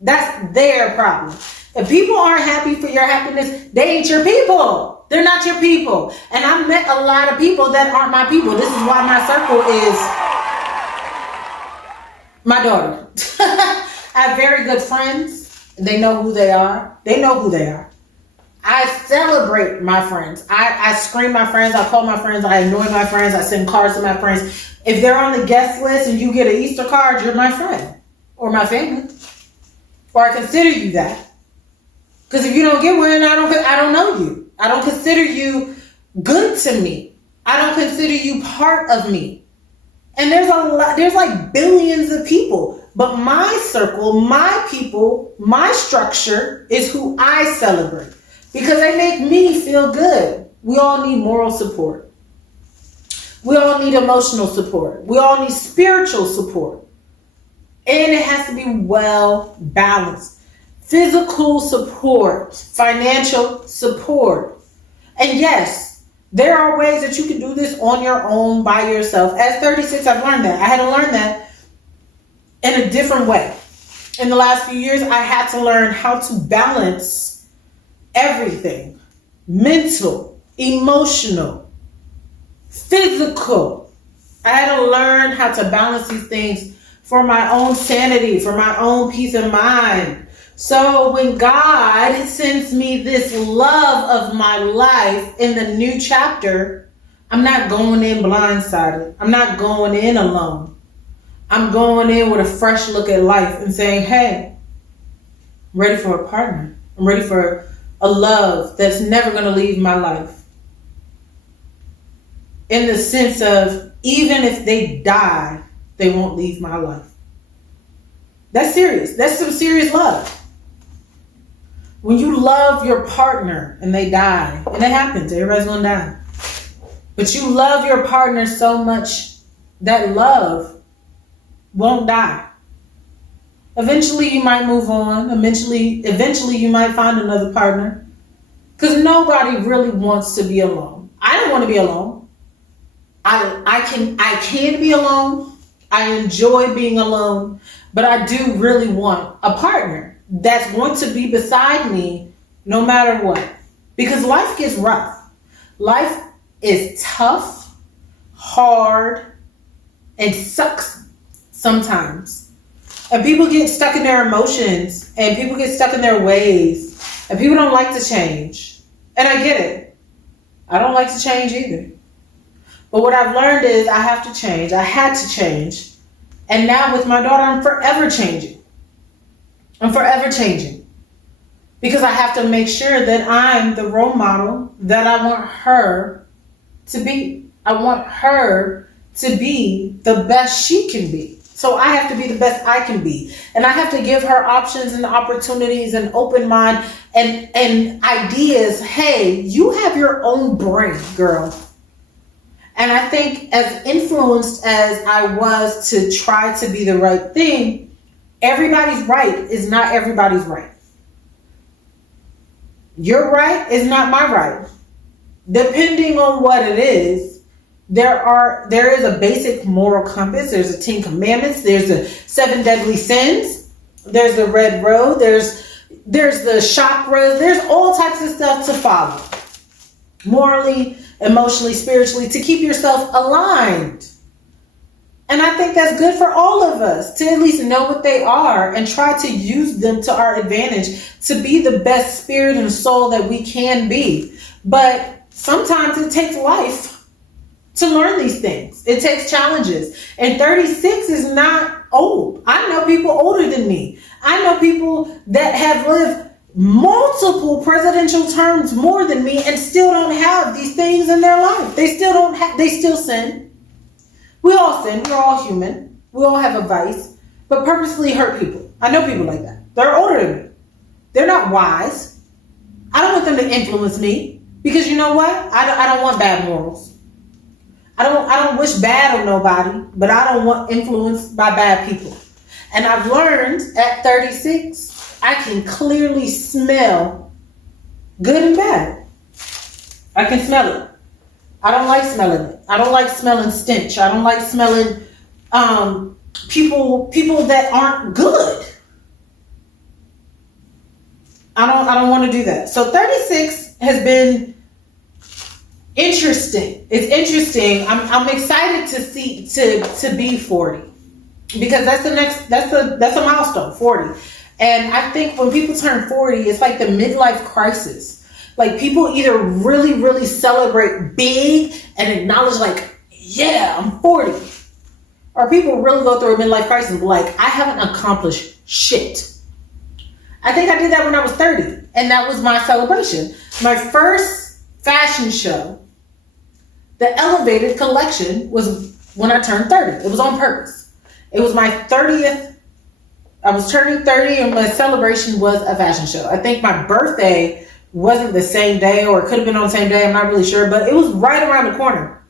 That's their problem. If people aren't happy for your happiness, they ain't your people. They're not your people. And I've met a lot of people that aren't my people. This is why my circle is my daughter. I have very good friends. They know who they are. They know who they are. I celebrate my friends. I scream my friends. I call my friends. I annoy my friends. I send cards to my friends. If they're on the guest list and you get an Easter card, you're my friend or my family. Or I consider you that. Because if you don't get one, I don't know you. I don't consider you good to me. I don't consider you part of me. And there's like billions of people. But my circle, my people, my structure is who I celebrate. Because they make me feel good. We all need moral support. We all need emotional support. We all need spiritual support. And it has to be well balanced. Physical support, financial support. And yes, there are ways that you can do this on your own by yourself. At 36, I've learned that. I had to learn that in a different way. In the last few years, I had to learn how to balance everything. Mental, emotional, physical. I had to learn how to balance these things for my own sanity, for my own peace of mind. So when God sends me this love of my life in the new chapter, I'm not going in blindsided. I'm not going in alone. I'm going in with a fresh look at life and saying, hey, I'm ready for a partner. I'm ready for a love that's never going to leave my life. In the sense of even if they die, they won't leave my life. That's serious. That's some serious love. When you love your partner and they die, and it happens, everybody's gonna die. But you love your partner so much that love won't die. Eventually you might move on. Eventually you might find another partner. Because nobody really wants to be alone. I don't want to be alone. I can be alone. I enjoy being alone. But I do really want a partner that's going to be beside me no matter what. Because life gets rough. Life is tough, hard, and sucks sometimes. And people get stuck in their emotions, and people get stuck in their ways, and people don't like to change. And I get it. I don't like to change either. But what I've learned is I have to change. I had to change. And now with my daughter, I'm forever changing. I'm forever changing. Because I have to make sure that I'm the role model that I want her to be. I want her to be the best she can be. So I have to be the best I can be. And I have to give her options and opportunities and open mind and ideas. Hey, you have your own brain, girl. And I think as influenced as I was to try to be the right thing, everybody's right is not everybody's right. Your right is not my right. Depending on what it is, there is a basic moral compass. There's the 10 Commandments. There's the 7 deadly sins. There's the red road. There's the chakras. There's all types of stuff to follow. Morally, emotionally, spiritually, to keep yourself aligned. And I think that's good for all of us to at least know what they are and try to use them to our advantage to be the best spirit and soul that we can be. But sometimes it takes life to learn these things. It takes challenges. And 36 is not old. I know people older than me. I know people that have lived multiple presidential terms more than me and still don't have these things in their life. They still sin. We all sin. We're all human. We all have a vice, but purposely hurt people. I know people like that. They're older than me. They're not wise. I don't want them to influence me because you know what? I don't want bad morals. I don't wish bad on nobody, but I don't want influenced by bad people. And I've learned at 36, I can clearly smell good and bad. I can smell it. I don't like smelling it. I don't like smelling stench. I don't like smelling people that aren't good. I don't want to do that. So 36 has been interesting. It's interesting. I'm excited to be 40 because that's a milestone, 40. And I think when people turn 40, it's like the midlife crisis. Like people either really, really celebrate big and acknowledge like, yeah, I'm 40. Or people really go through a midlife crisis and be like, I haven't accomplished shit. I think I did that when I was 30. And that was my celebration. My first fashion show, the Elevated collection, was when I turned 30. It was on purpose. It was my 30th. I was turning 30 and my celebration was a fashion show. I think my birthday wasn't the same day, or it could have been on the same day. I'm not really sure, but it was right around the corner.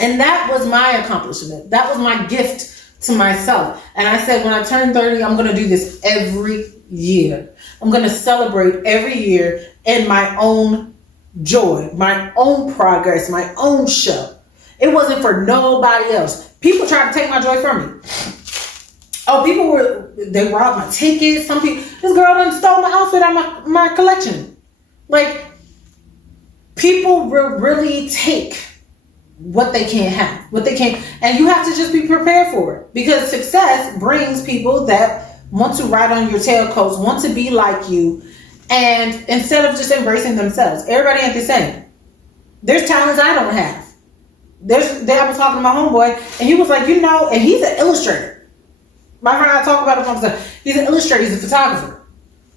And that was my accomplishment. That was my gift to myself. And I said, when I turn 30, I'm going to do this every year. I'm going to celebrate every year in my own joy, my own progress, my own show. It wasn't for nobody else. People tried to take my joy from me. Oh, they robbed my tickets. Some people, this girl done stole my outfit out of my collection. Like, people will really take what they can't have, and you have to just be prepared for it, because success brings people that want to ride on your tailcoats, want to be like you, and instead of just embracing themselves, everybody ain't the same. There's talents I don't have. I was talking to my homeboy, and he was like, and he's an illustrator. My friend, I talk about it all the time. He's an illustrator, he's a photographer.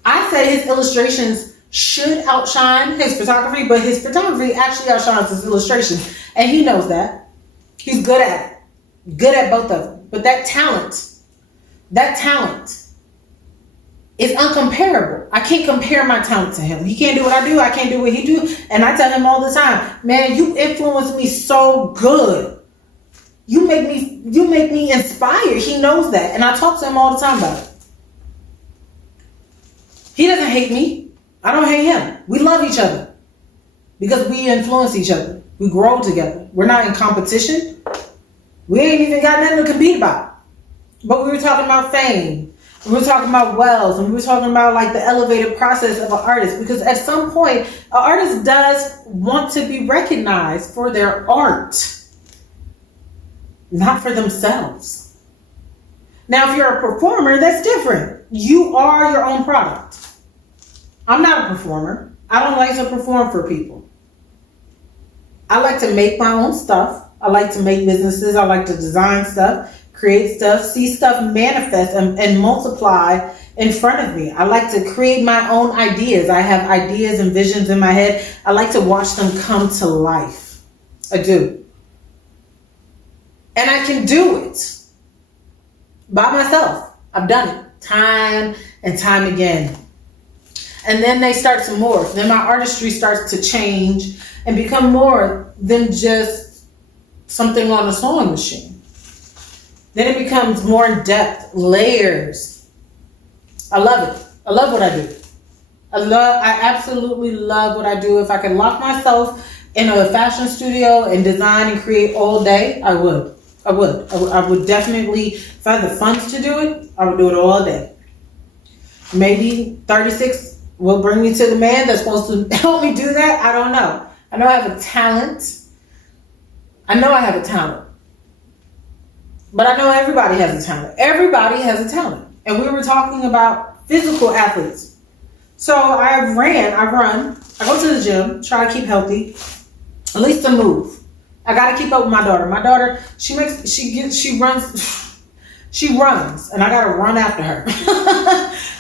I say his illustrations should outshine his photography, but his photography actually outshines his illustrations, and he knows that. He's good at it. Good at both of them. But that talent is uncomparable. I can't compare my talent to him. He can't do what I do. I can't do what he do. And I tell him all the time, man, you influence me so good. You make me inspired. He knows that. And I talk to him all the time about it. He doesn't hate me. I don't hate him. We love each other because we influence each other. We grow together. We're not in competition. We ain't even got nothing to compete about. But we were talking about fame. We were talking about wealth. And we were talking about like the elevated process of an artist. Because at some point, an artist does want to be recognized for their art. Not for themselves. Now, if you're a performer, that's different. You are your own product. I'm not a performer. I don't like to perform for people. I like to make my own stuff. I like to make businesses. I like to design stuff, create stuff, see stuff manifest and multiply in front of me. I like to create my own ideas. I have ideas and visions in my head. I like to watch them come to life. I do. And I can do it by myself. I've done it time and time again. And then they start to morph. Then my artistry starts to change and become more than just something on a sewing machine. Then it becomes more in depth, layers. I love it. I love what I do. I absolutely love what I do. If I could lock myself in a fashion studio and design and create all day, I would. I would definitely, if I had the funds to do it, I would do it all day. Maybe 36 will bring me to the man that's supposed to help me do that. I don't know. I know I have a talent. But I know everybody has a talent. Everybody has a talent. And we were talking about physical athletes. So I run. I go to the gym, try to keep healthy, at least to move. I got to keep up with my daughter. My daughter, she runs, and I got to run after her.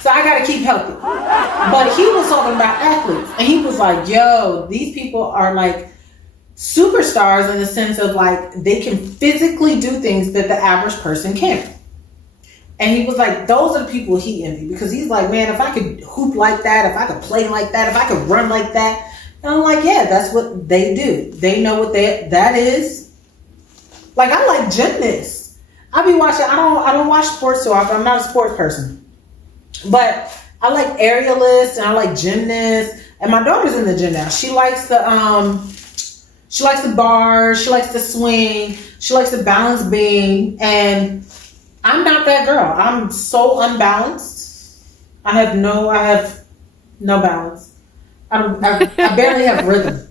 So I got to keep healthy. But he was talking about athletes, and he was like, yo, these people are like superstars in the sense of like they can physically do things that the average person can't. And he was like, those are the people he envied, because he's like, man, if I could hoop like that, if I could play like that, if I could run like that. And I'm like, yeah, that's what they do. They know what that is. Like, I like gymnasts. I be watching, I don't watch sports so often. I'm not a sports person. But I like aerialists and I like gymnasts. And my daughter's in the gym now. She likes the bars, she likes the swing, she likes the balance beam. And I'm not that girl. I'm so unbalanced. I have no balance. I barely have rhythm.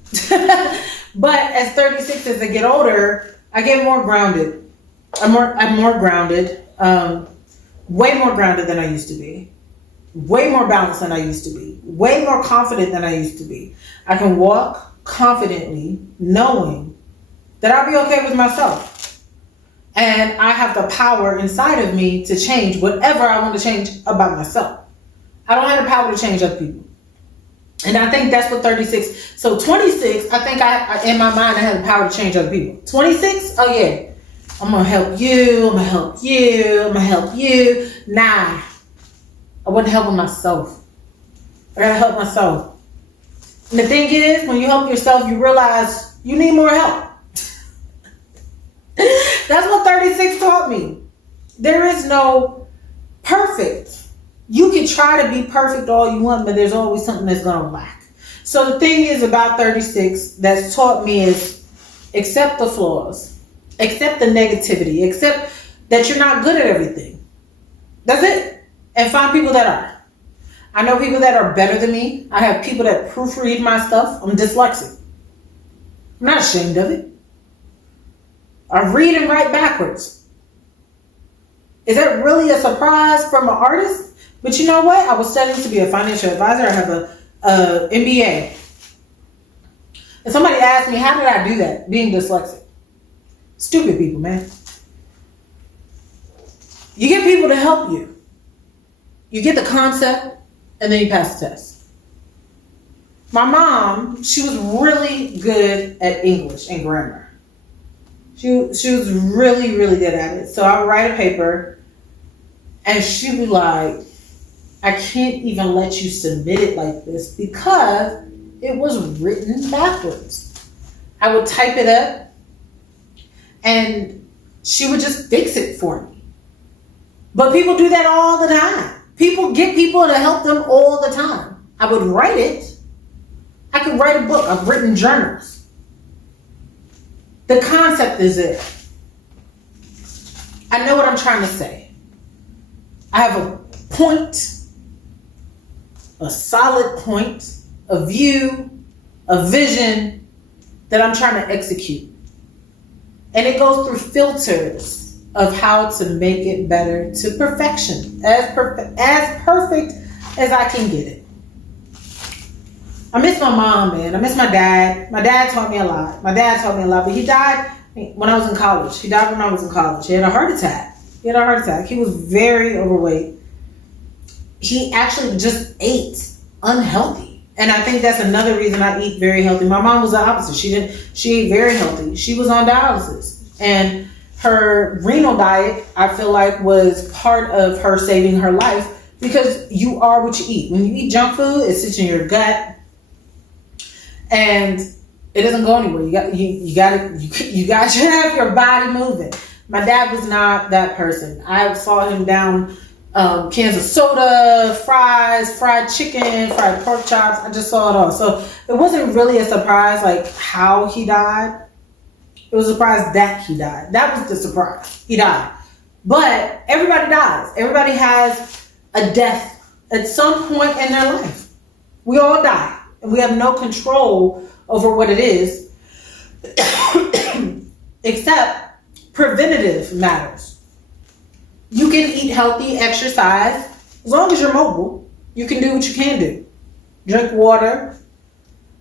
But as 36, as I get older, I get more grounded. I'm more grounded. Way more grounded than I used to be. Way more balanced than I used to be. Way more confident than I used to be. I can walk confidently knowing that I'll be okay with myself. And I have the power inside of me to change whatever I want to change about myself. I don't have the power to change other people. And I think that's what 36. So 26, I think I in my mind I have the power to change other people. 26, oh yeah. I'm gonna help you, I'm gonna help you, I'm gonna help you. Nah. I wasn't helping myself. I gotta help myself. And the thing is, when you help yourself, you realize you need more help. That's what 36 taught me. There is no perfect. You can try to be perfect all you want, but there's always something that's going to lack. So the thing is about 36 that's taught me is accept the flaws, accept the negativity, accept that you're not good at everything. That's it. And find people that are. I know people that are better than me. I have people that proofread my stuff. I'm dyslexic. I'm not ashamed of it. I read and write backwards. Is that really a surprise from an artist? But you know what? I was studying to be a financial advisor. I have a MBA. And somebody asked me, how did I do that, being dyslexic? Stupid people, man. You get people to help you. You get the concept, and then you pass the test. My mom, she was really good at English and grammar. She was really, really good at it. So I would write a paper and she'd be like, I can't even let you submit it like this because it was written backwards. I would type it up and she would just fix it for me. But people do that all the time. People get people to help them all the time. I would write it. I could write a book. I've written journals. The concept is it. I know what I'm trying to say. I have a point, a solid point, a view, a vision that I'm trying to execute. And it goes through filters of how to make it better to perfection, as perfect as I can get it. I miss my mom, man. I miss my dad. My dad taught me a lot. But he died when I was in college. He died when I was in college. He had a heart attack. He was very overweight. He actually just ate unhealthy. And I think that's another reason I eat very healthy. My mom was the opposite. She ate very healthy. She was on dialysis. And her renal diet, I feel like, was part of her saving her life because you are what you eat. When you eat junk food, it sits in your gut. And it doesn't go anywhere. You got to have your body moving. My dad was not that person. I saw him down cans of soda, fries, fried chicken, fried pork chops. I just saw it all. So it wasn't really a surprise like how he died. It was a surprise that he died. That was the surprise. He died. But everybody dies. Everybody has a death at some point in their life. We all die. And we have no control over what it is, except preventative matters. You can eat healthy, exercise, as long as you're mobile. You can do what you can do. Drink water.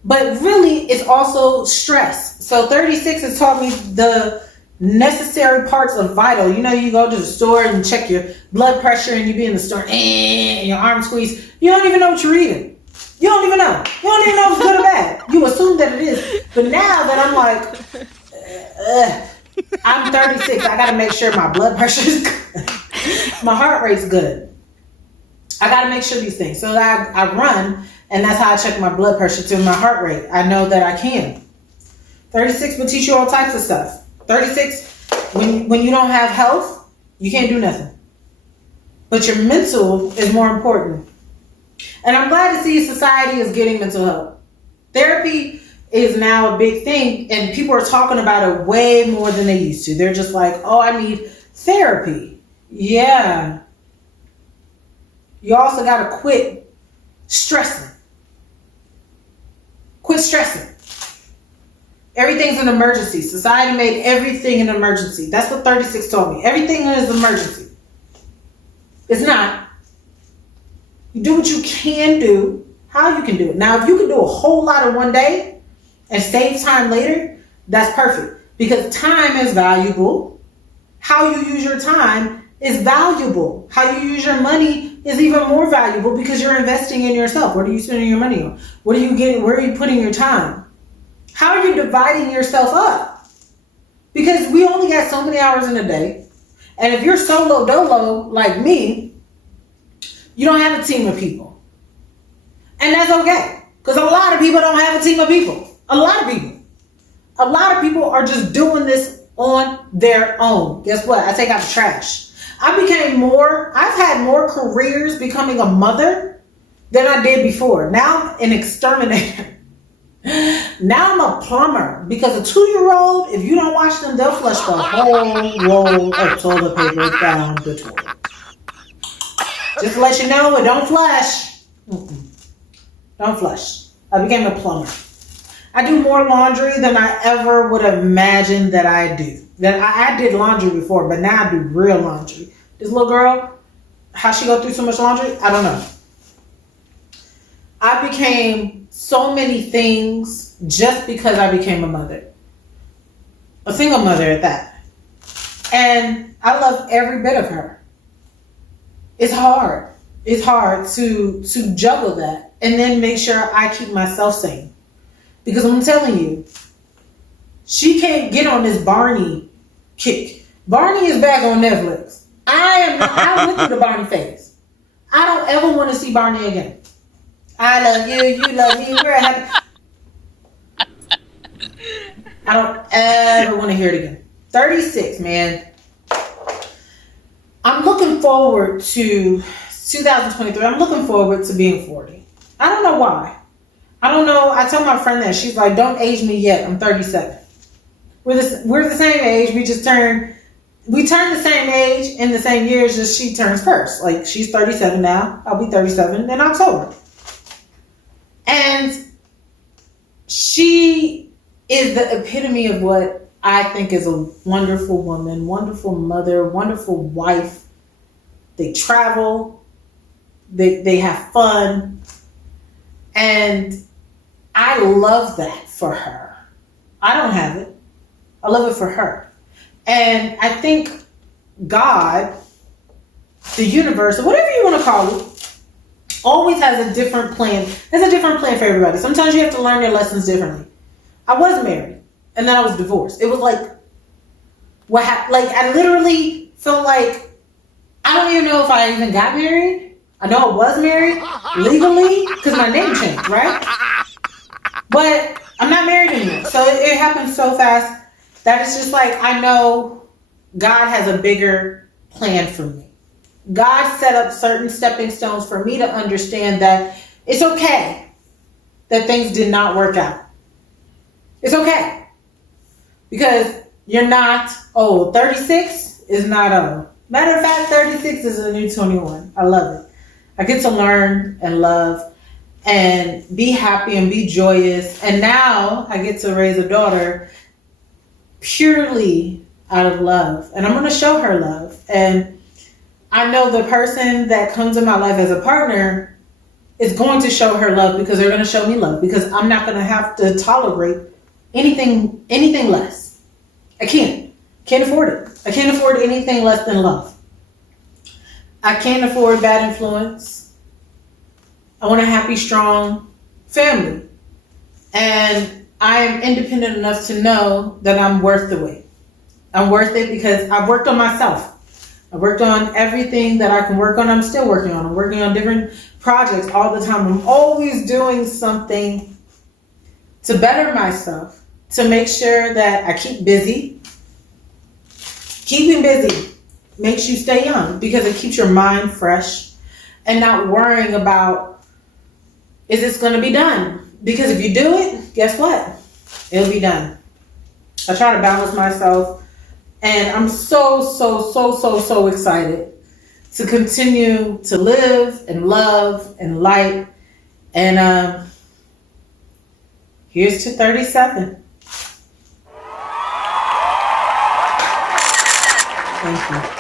But really, it's also stress. So 36 has taught me the necessary parts of vital. You know, you go to the store and check your blood pressure and you be in the store and your arm squeeze. You don't even know what you're eating. You don't even know. You don't even know if it's good or bad. You assume that it is. But now that I'm like, I'm 36, I got to make sure my blood pressure is good. My heart rate's good. I got to make sure these things. So that I run, and that's how I check my blood pressure to my heart rate. I know that I can. 36 will teach you all types of stuff. 36, when you don't have health, you can't do nothing. But your mental is more important. And I'm glad to see society is getting mental health. Therapy is now a big thing, and people are talking about it way more than they used to. They're just like, oh, I need therapy. Yeah. You also got to quit stressing. Quit stressing. Everything's an emergency. Society made everything an emergency. That's what 36 told me. Everything is an emergency. It's not. You do what you can do, how you can do it. Now, if you can do a whole lot in one day and save time later, that's perfect. Because time is valuable. How you use your time is valuable. How you use your money is even more valuable because you're investing in yourself. What are you spending your money on? What are you getting? Where are you putting your time? How are you dividing yourself up? Because we only got so many hours in a day. And if you're solo dolo like me, you don't have a team of people. And that's okay. Because a lot of people don't have a team of people. A lot of people are just doing this on their own. Guess what? I take out the trash. I've had more careers becoming a mother than I did before. Now I'm an exterminator. Now I'm a plumber. Because a 2-year-old, if you don't watch them, they'll flush the whole roll of toilet paper down the toilet. Just to let you know, it don't flush. Don't flush. I became a plumber. I do more laundry than I ever would have imagined that I do. I did laundry before, but now I do real laundry. This little girl, how she go through so much laundry, I don't know. I became so many things just because I became a mother. A single mother at that. And I love every bit of her. It's hard. It's hard to juggle that and then make sure I keep myself sane. Because I'm telling you, She can't get on this Barney kick. Barney is back on Netflix. I went through the Barney phase. I don't ever want to see Barney again. I love you, you love me, we're happy. I don't ever want to hear it again. 36, man. I'm looking forward to 2023. I'm looking forward to being 40. I don't know why. I don't know. I tell my friend that. She's like, don't age me yet. I'm 37. We're the same age. We turn the same age in the same years as she turns first. Like, she's 37 now. I'll be 37 in October. And she is the epitome of what I think is a wonderful woman, wonderful mother, wonderful wife. They travel. They have fun. And I love that for her. I don't have it. I love it for her. And I think God, the universe, or whatever you want to call it, always has a different plan. There's a different plan for everybody. Sometimes you have to learn your lessons differently. I was married, and then I was divorced. It was like, I literally felt like, I don't even know if I even got married. I know I was married legally because my name changed, right? But I'm not married anymore. So it happened so fast that it's just like, I know God has a bigger plan for me. God set up certain stepping stones for me to understand that it's okay that things did not work out. It's okay. Because you're not old. 36 is not old. Matter of fact, 36 is a new 21. I love it. I get to learn and love and be happy and be joyous. And now I get to raise a daughter purely out of love. And I'm going to show her love. And I know the person that comes in my life as a partner is going to show her love because they're going to show me love. Because I'm not going to have to tolerate anything less. I can't afford it. I can't afford anything less than love. I can't afford bad influence. I want a happy, strong family. And I am independent enough to know that I'm worth the wait. I'm worth it because I've worked on myself. I've worked on everything that I can work on. I'm still working on. I'm working on different projects all the time. I'm always doing something to better myself, to make sure that I keep busy. Keeping busy makes you stay young because it keeps your mind fresh and not worrying about, is this going to be done? Because if you do it, guess what? It'll be done. I try to balance myself, and I'm so excited to continue to live and love and light. And here's to 37. Thank you.